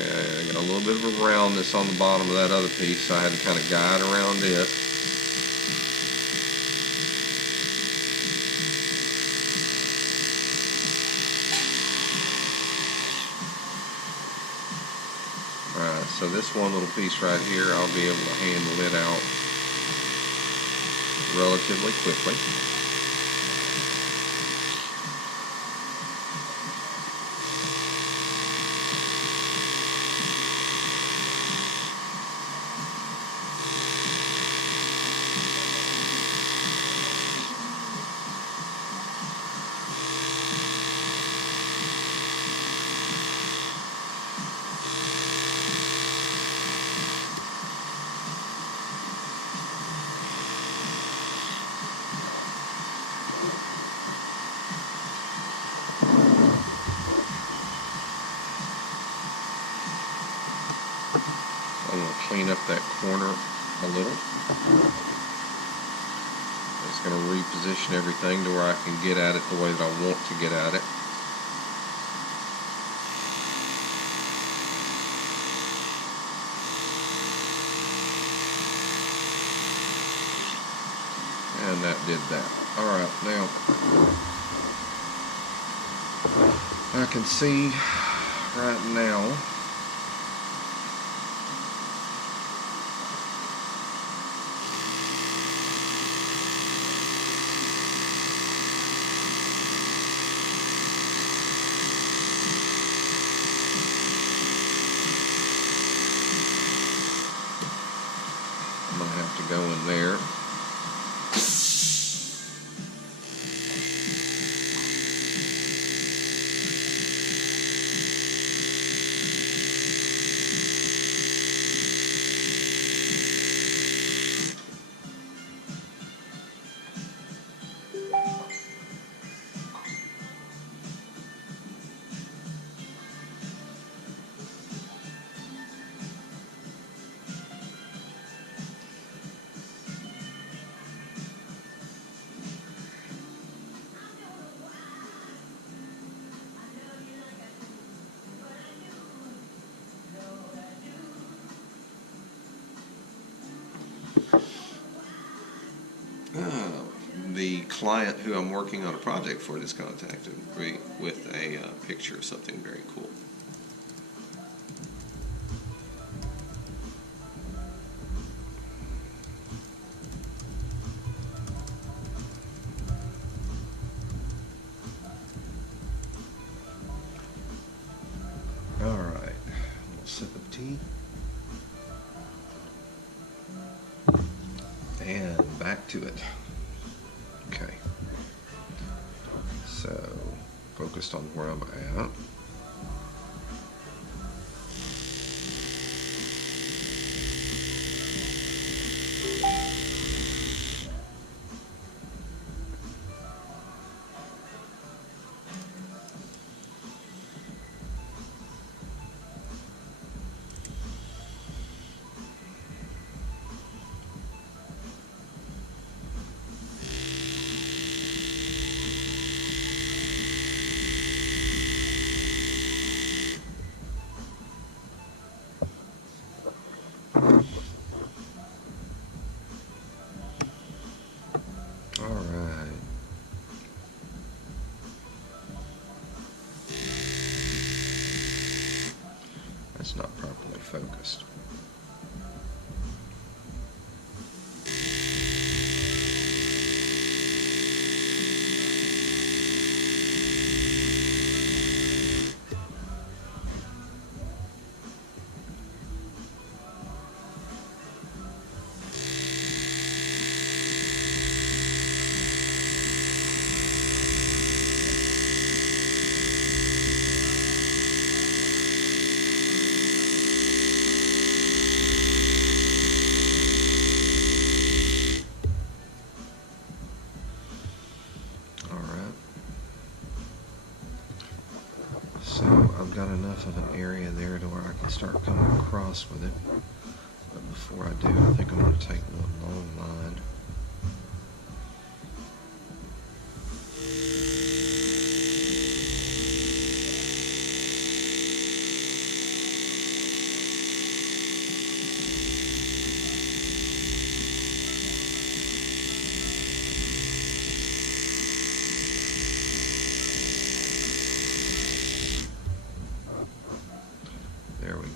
I got a little bit of a roundness on the bottom of that other piece, so I had to kind of guide around it. Alright, so this one little piece right here, I'll be able to handle it out relatively quickly. I'm going to clean up that corner a little. I'm just going to reposition everything to where I can get at it the way that I want to get at it. And that did that. Alright, now I can see right now I'm going to have to go in there. The client who I'm working on a project for just contacted me with a picture of something very cool. All right, a little sip of tea. And back to it. Okay, so focused on where I'm at. That's not properly focused. I've got enough of an area there to where I can start coming across with it. But before I do, I think I'm going to take one long line.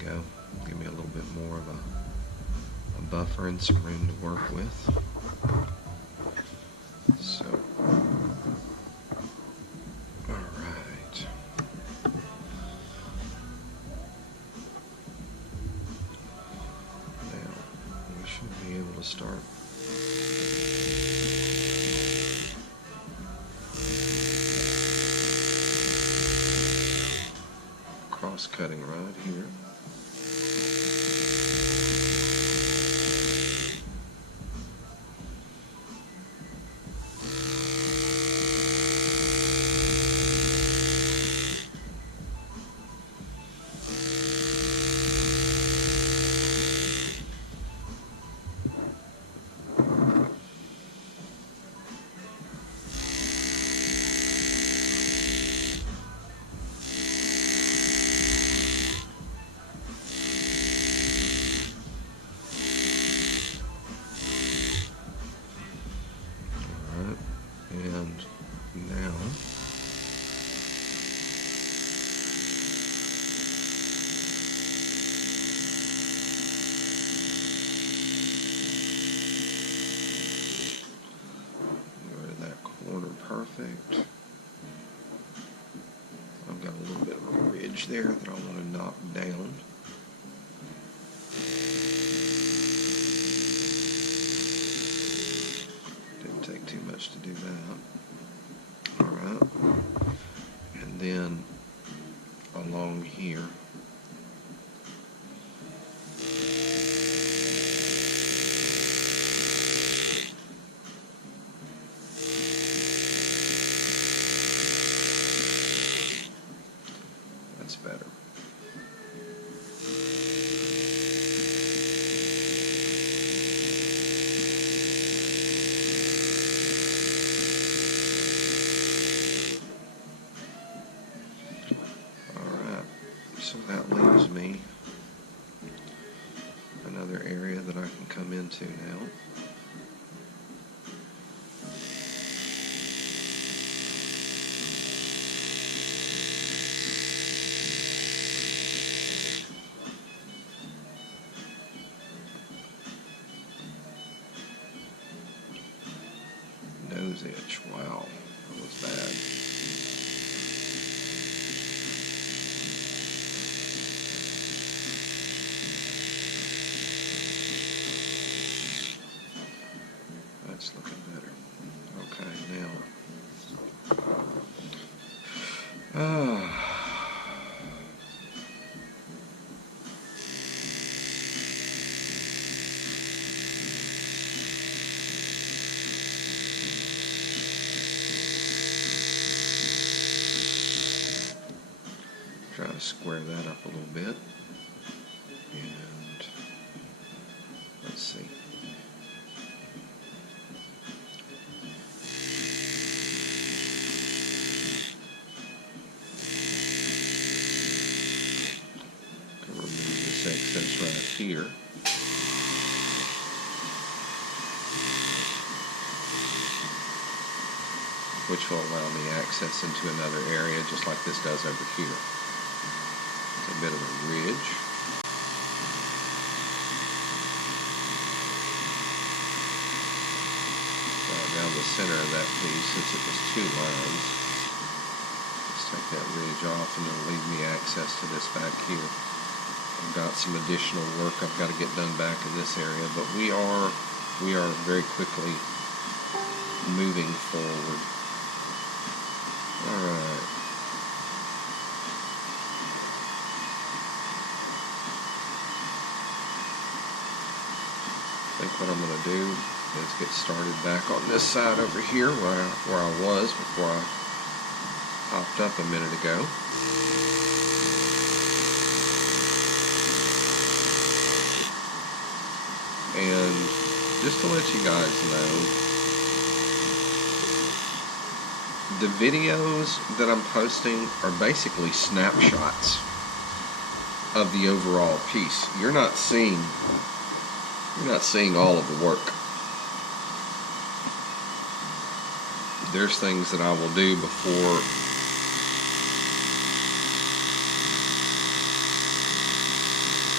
go. Give me a little bit more of a buffer and some room to work with. So, all right. Now, we should be able to start cross-cutting right here. And now go to that corner perfect. I've got a little bit of a ridge there that I want to knock down. Didn't take too much to do that. Alright. And then along here, that's better. So that leaves me another area that I can come into now. Nose itch, wow, that was bad. That's looking better. Okay, now. Try to square that up a little bit. And let's see. Excess right here. Which will allow me access into another area just like this does over here. It's a bit of a ridge. Down the center of that piece, since it was two lines, let's take that ridge off and it'll leave me access to this back here. I've got some additional work I've got to get done back in this area, but we are very quickly moving forward. All right. I think what I'm going to do is get started back on this side over here where I was before I hopped up a minute ago. And just to let you guys know, the videos that I'm posting are basically snapshots of the overall piece. You're not seeing all of the work. There's things that I will do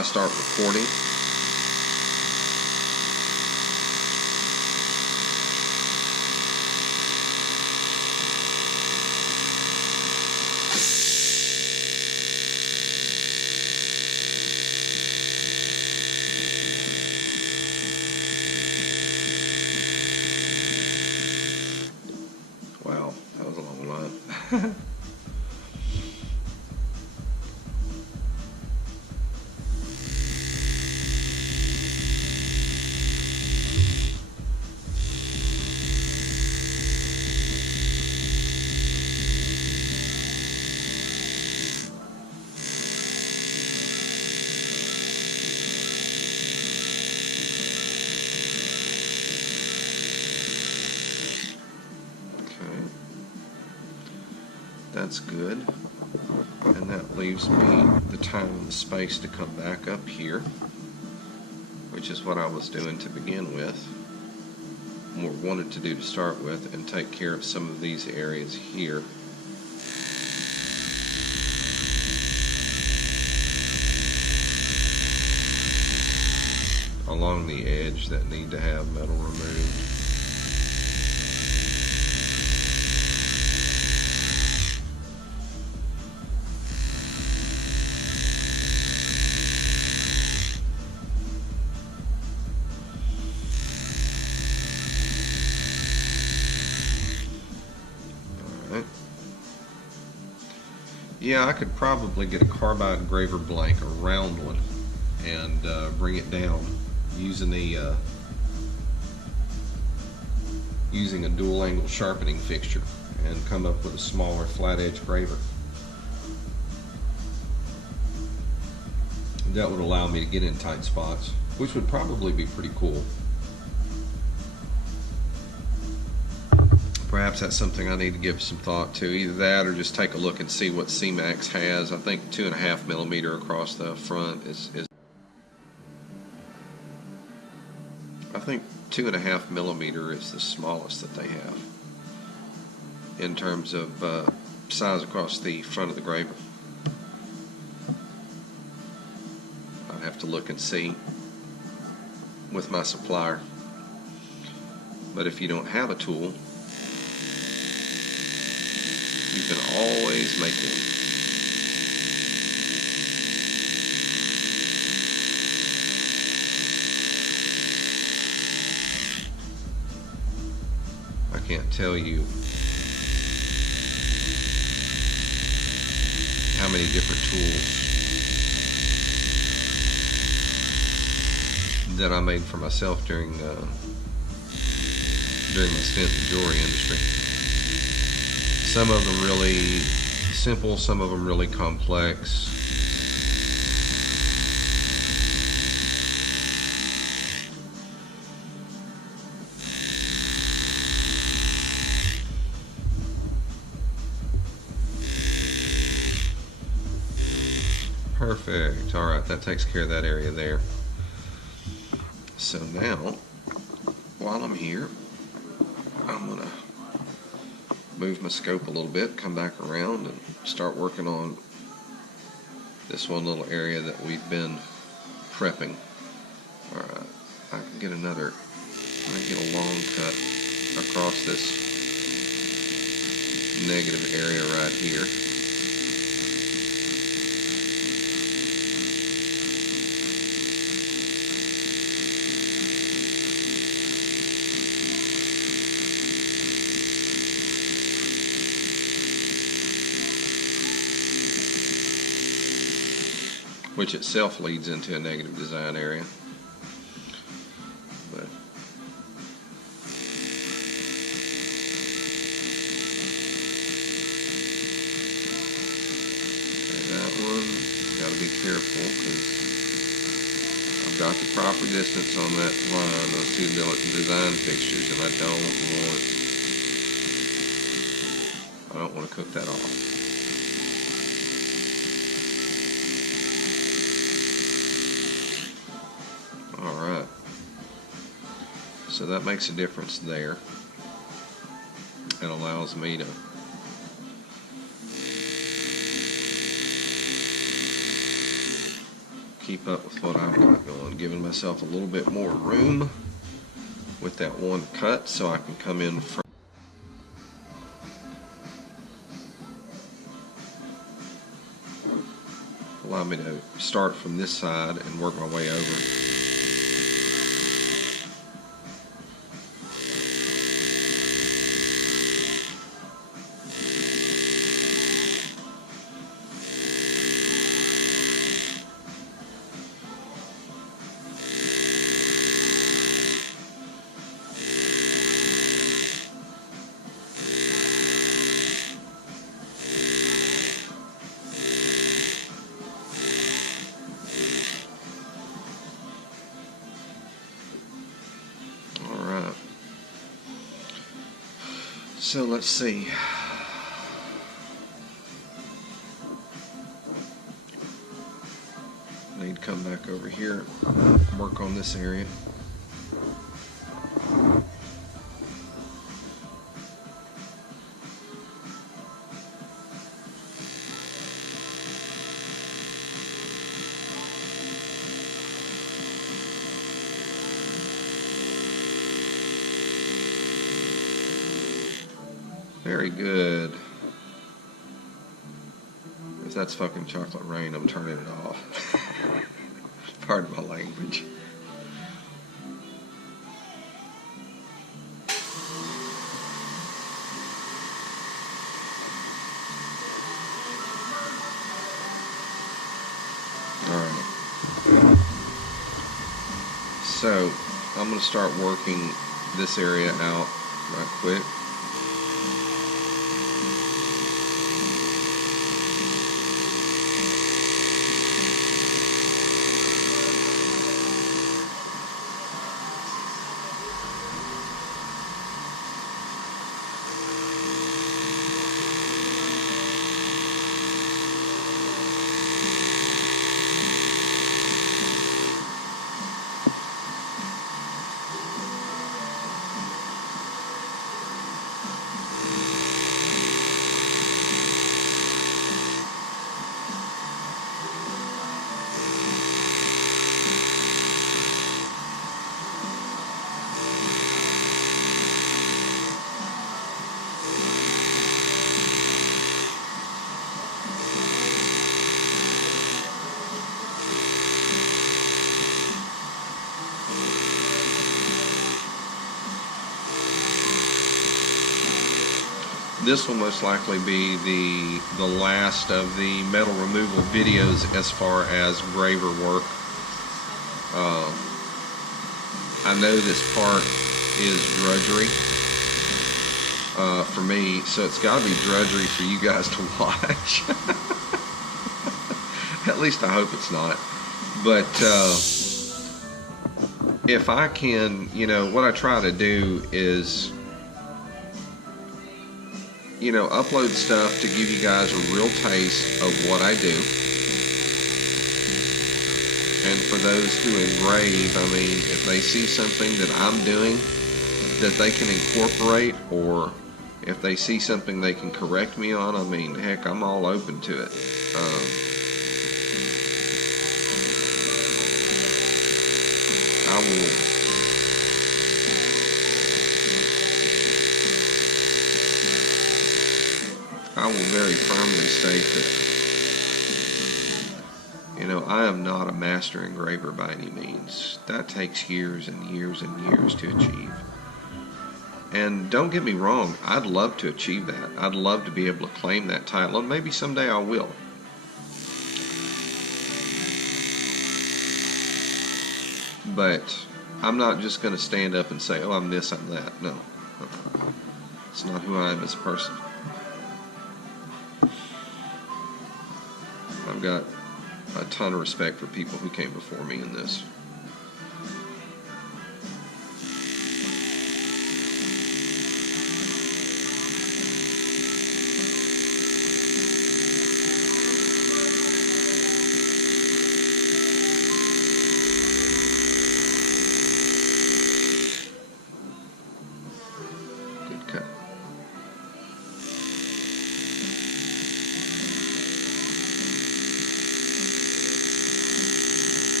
I start recording. Wow, that was a long line. That's good, and that leaves me the time and the space to come back up here, which is what I was doing to begin with, or wanted to do to start with, and take care of some of these areas here. Along the edge that need to have metal removed. Yeah, I could probably get a carbide engraver blank, a round one, and bring it down using a dual angle sharpening fixture and come up with a smaller flat edge graver. That would allow me to get in tight spots, which would probably be pretty cool. Perhaps that's something I need to give some thought to. Either that or just take a look and see what C-Max has. I think 2.5 millimeter across the front is I think 2.5 millimeter is the smallest that they have in terms of size across the front of the graver. I'd have to look and see with my supplier. But if you don't have a tool, you can always make one. I can't tell you how many different tools that I made for myself during my stint in the jewelry industry. Some of them really simple, some of them really complex. Perfect. All right, that takes care of that area there. So now, while I'm here, I'm gonna move my scope a little bit, come back around and start working on this one little area that we've been prepping. Alright, I can get a long cut across this negative area right here. Which itself leads into a negative design area. But okay, that one, got to be careful because I've got the proper distance on that line, those two design fixtures, and I don't want to cook that off. Alright, so that makes a difference there. It allows me to keep up with what I've got going, giving myself a little bit more room with that one cut so I can come in from. Allow me to start from this side and work my way over. So let's see. I need to come back over here, work on this area. Very good. If that's fucking chocolate rain, I'm turning it off. Pardon my language. Alright. So, I'm going to start working this area out right quick. This will most likely be the last of the metal removal videos as far as graver work. I know this part is drudgery for me, so it's got to be drudgery for you guys to watch. At least I hope it's not. But if I can, you know, what I try to do is, you know, upload stuff to give you guys a real taste of what I do. And for those who engrave, I mean, if they see something that I'm doing that they can incorporate, or if they see something they can correct me on, I mean, heck, I'm all open to it. I will very firmly state that, you know, I am not a master engraver by any means. That takes years and years and years to achieve. And don't get me wrong, I'd love to achieve that. I'd love to be able to claim that title, and maybe someday I will. But I'm not just going to stand up and say, oh, I'm this, I'm that. No. It's not who I am as a person. I've got a ton of respect for people who came before me in this. Good cut.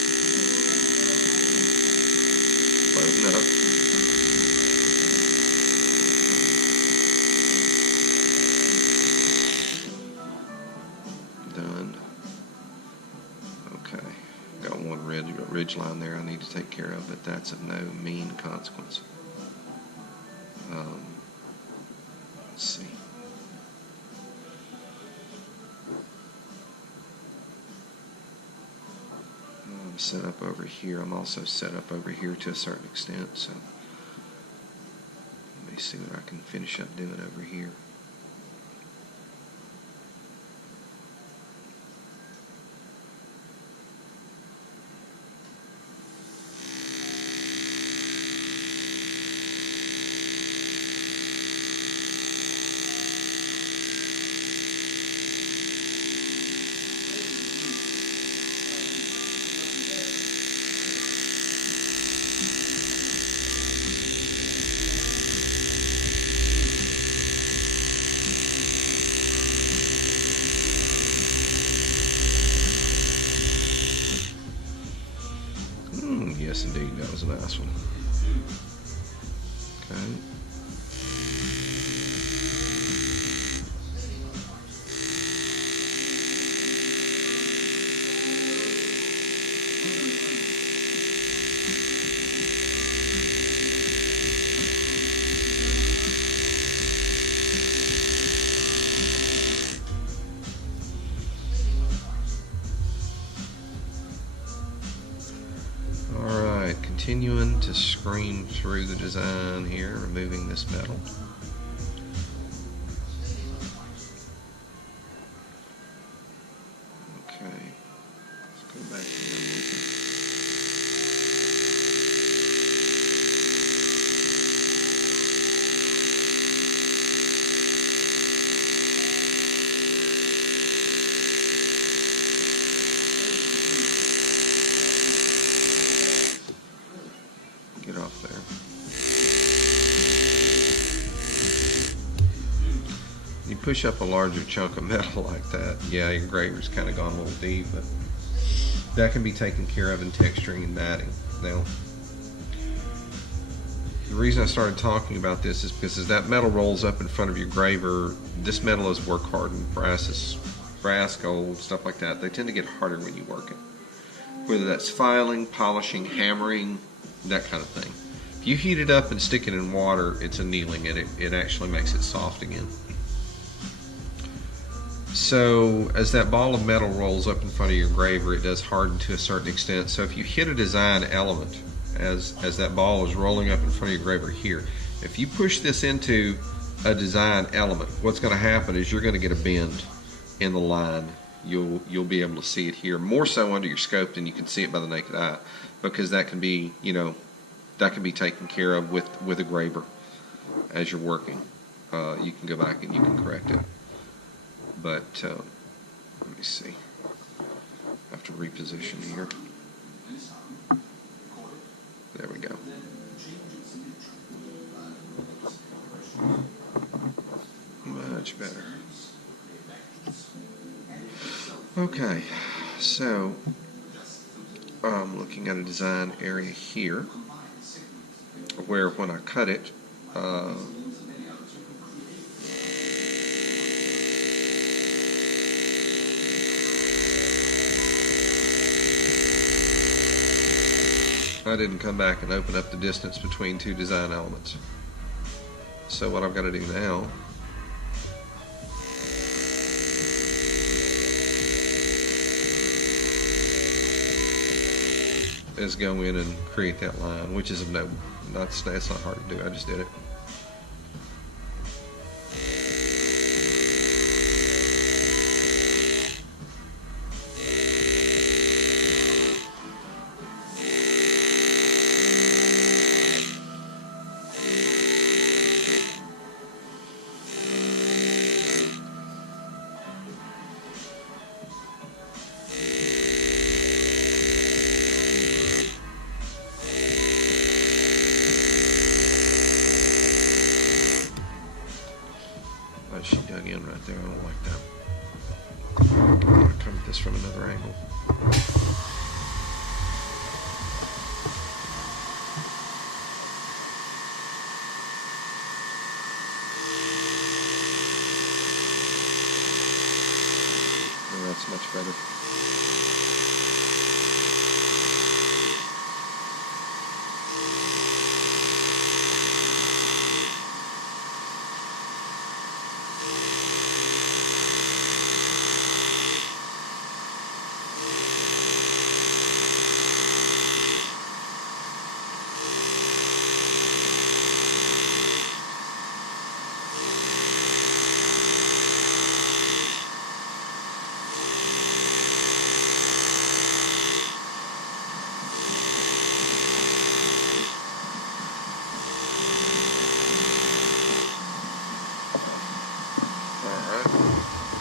ridge line there I need to take care of, but that's of no mean consequence. Let's see. I'm set up over here. I'm also set up over here to a certain extent, so let me see what I can finish up doing over here. Yes, indeed, that was a nice one. Okay. Continuing to scream through the design here, removing this metal. Okay, let's go back here and we can get off there. You push up a larger chunk of metal like that, yeah, your engraver's kind of gone a little deep, but that can be taken care of in texturing and matting. Now, the reason I started talking about this is because as that metal rolls up in front of your graver, this metal is work hardened. Brass, gold, stuff like that. They tend to get harder when you work it. Whether that's filing, polishing, hammering, that kind of thing. If you heat it up and stick it in water, it's annealing it. It actually makes it soft again. So as that ball of metal rolls up in front of your engraver, it does harden to a certain extent. So if you hit a design element as that ball is rolling up in front of your engraver here, if you push this into a design element, what's going to happen is you're going to get a bend in the line. You'll be able to see it here more so under your scope than you can see it by the naked eye, because that can be, you know, that can be taken care of with a graver as you're working. You can go back and you can correct it. But let me see. I have to reposition here. There we go. Much better. Okay, so I'm looking at a design area here where when I cut it, I didn't come back and open up the distance between two design elements. So what I've got to do now is go in and create that line, which is that's not hard to do. I just did it. She dug in right there. I don't like that. I'm going to come at this from another angle. Oh, that's much better.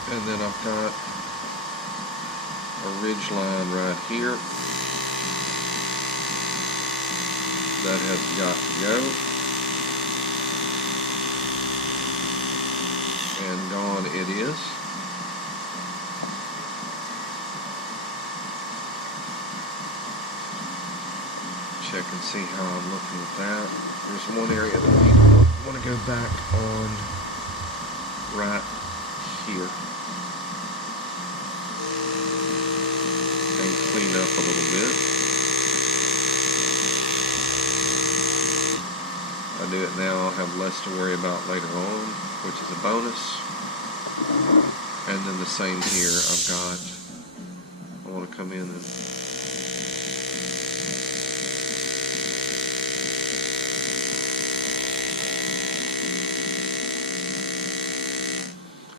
And then I've got a ridge line right here that has got to go. And gone it is. Check and see how I'm looking at that. There's one area that we want to go back on right here and clean up a little bit. If I do it now, I'll have less to worry about later on, which is a bonus. And then the same here, I want to come in and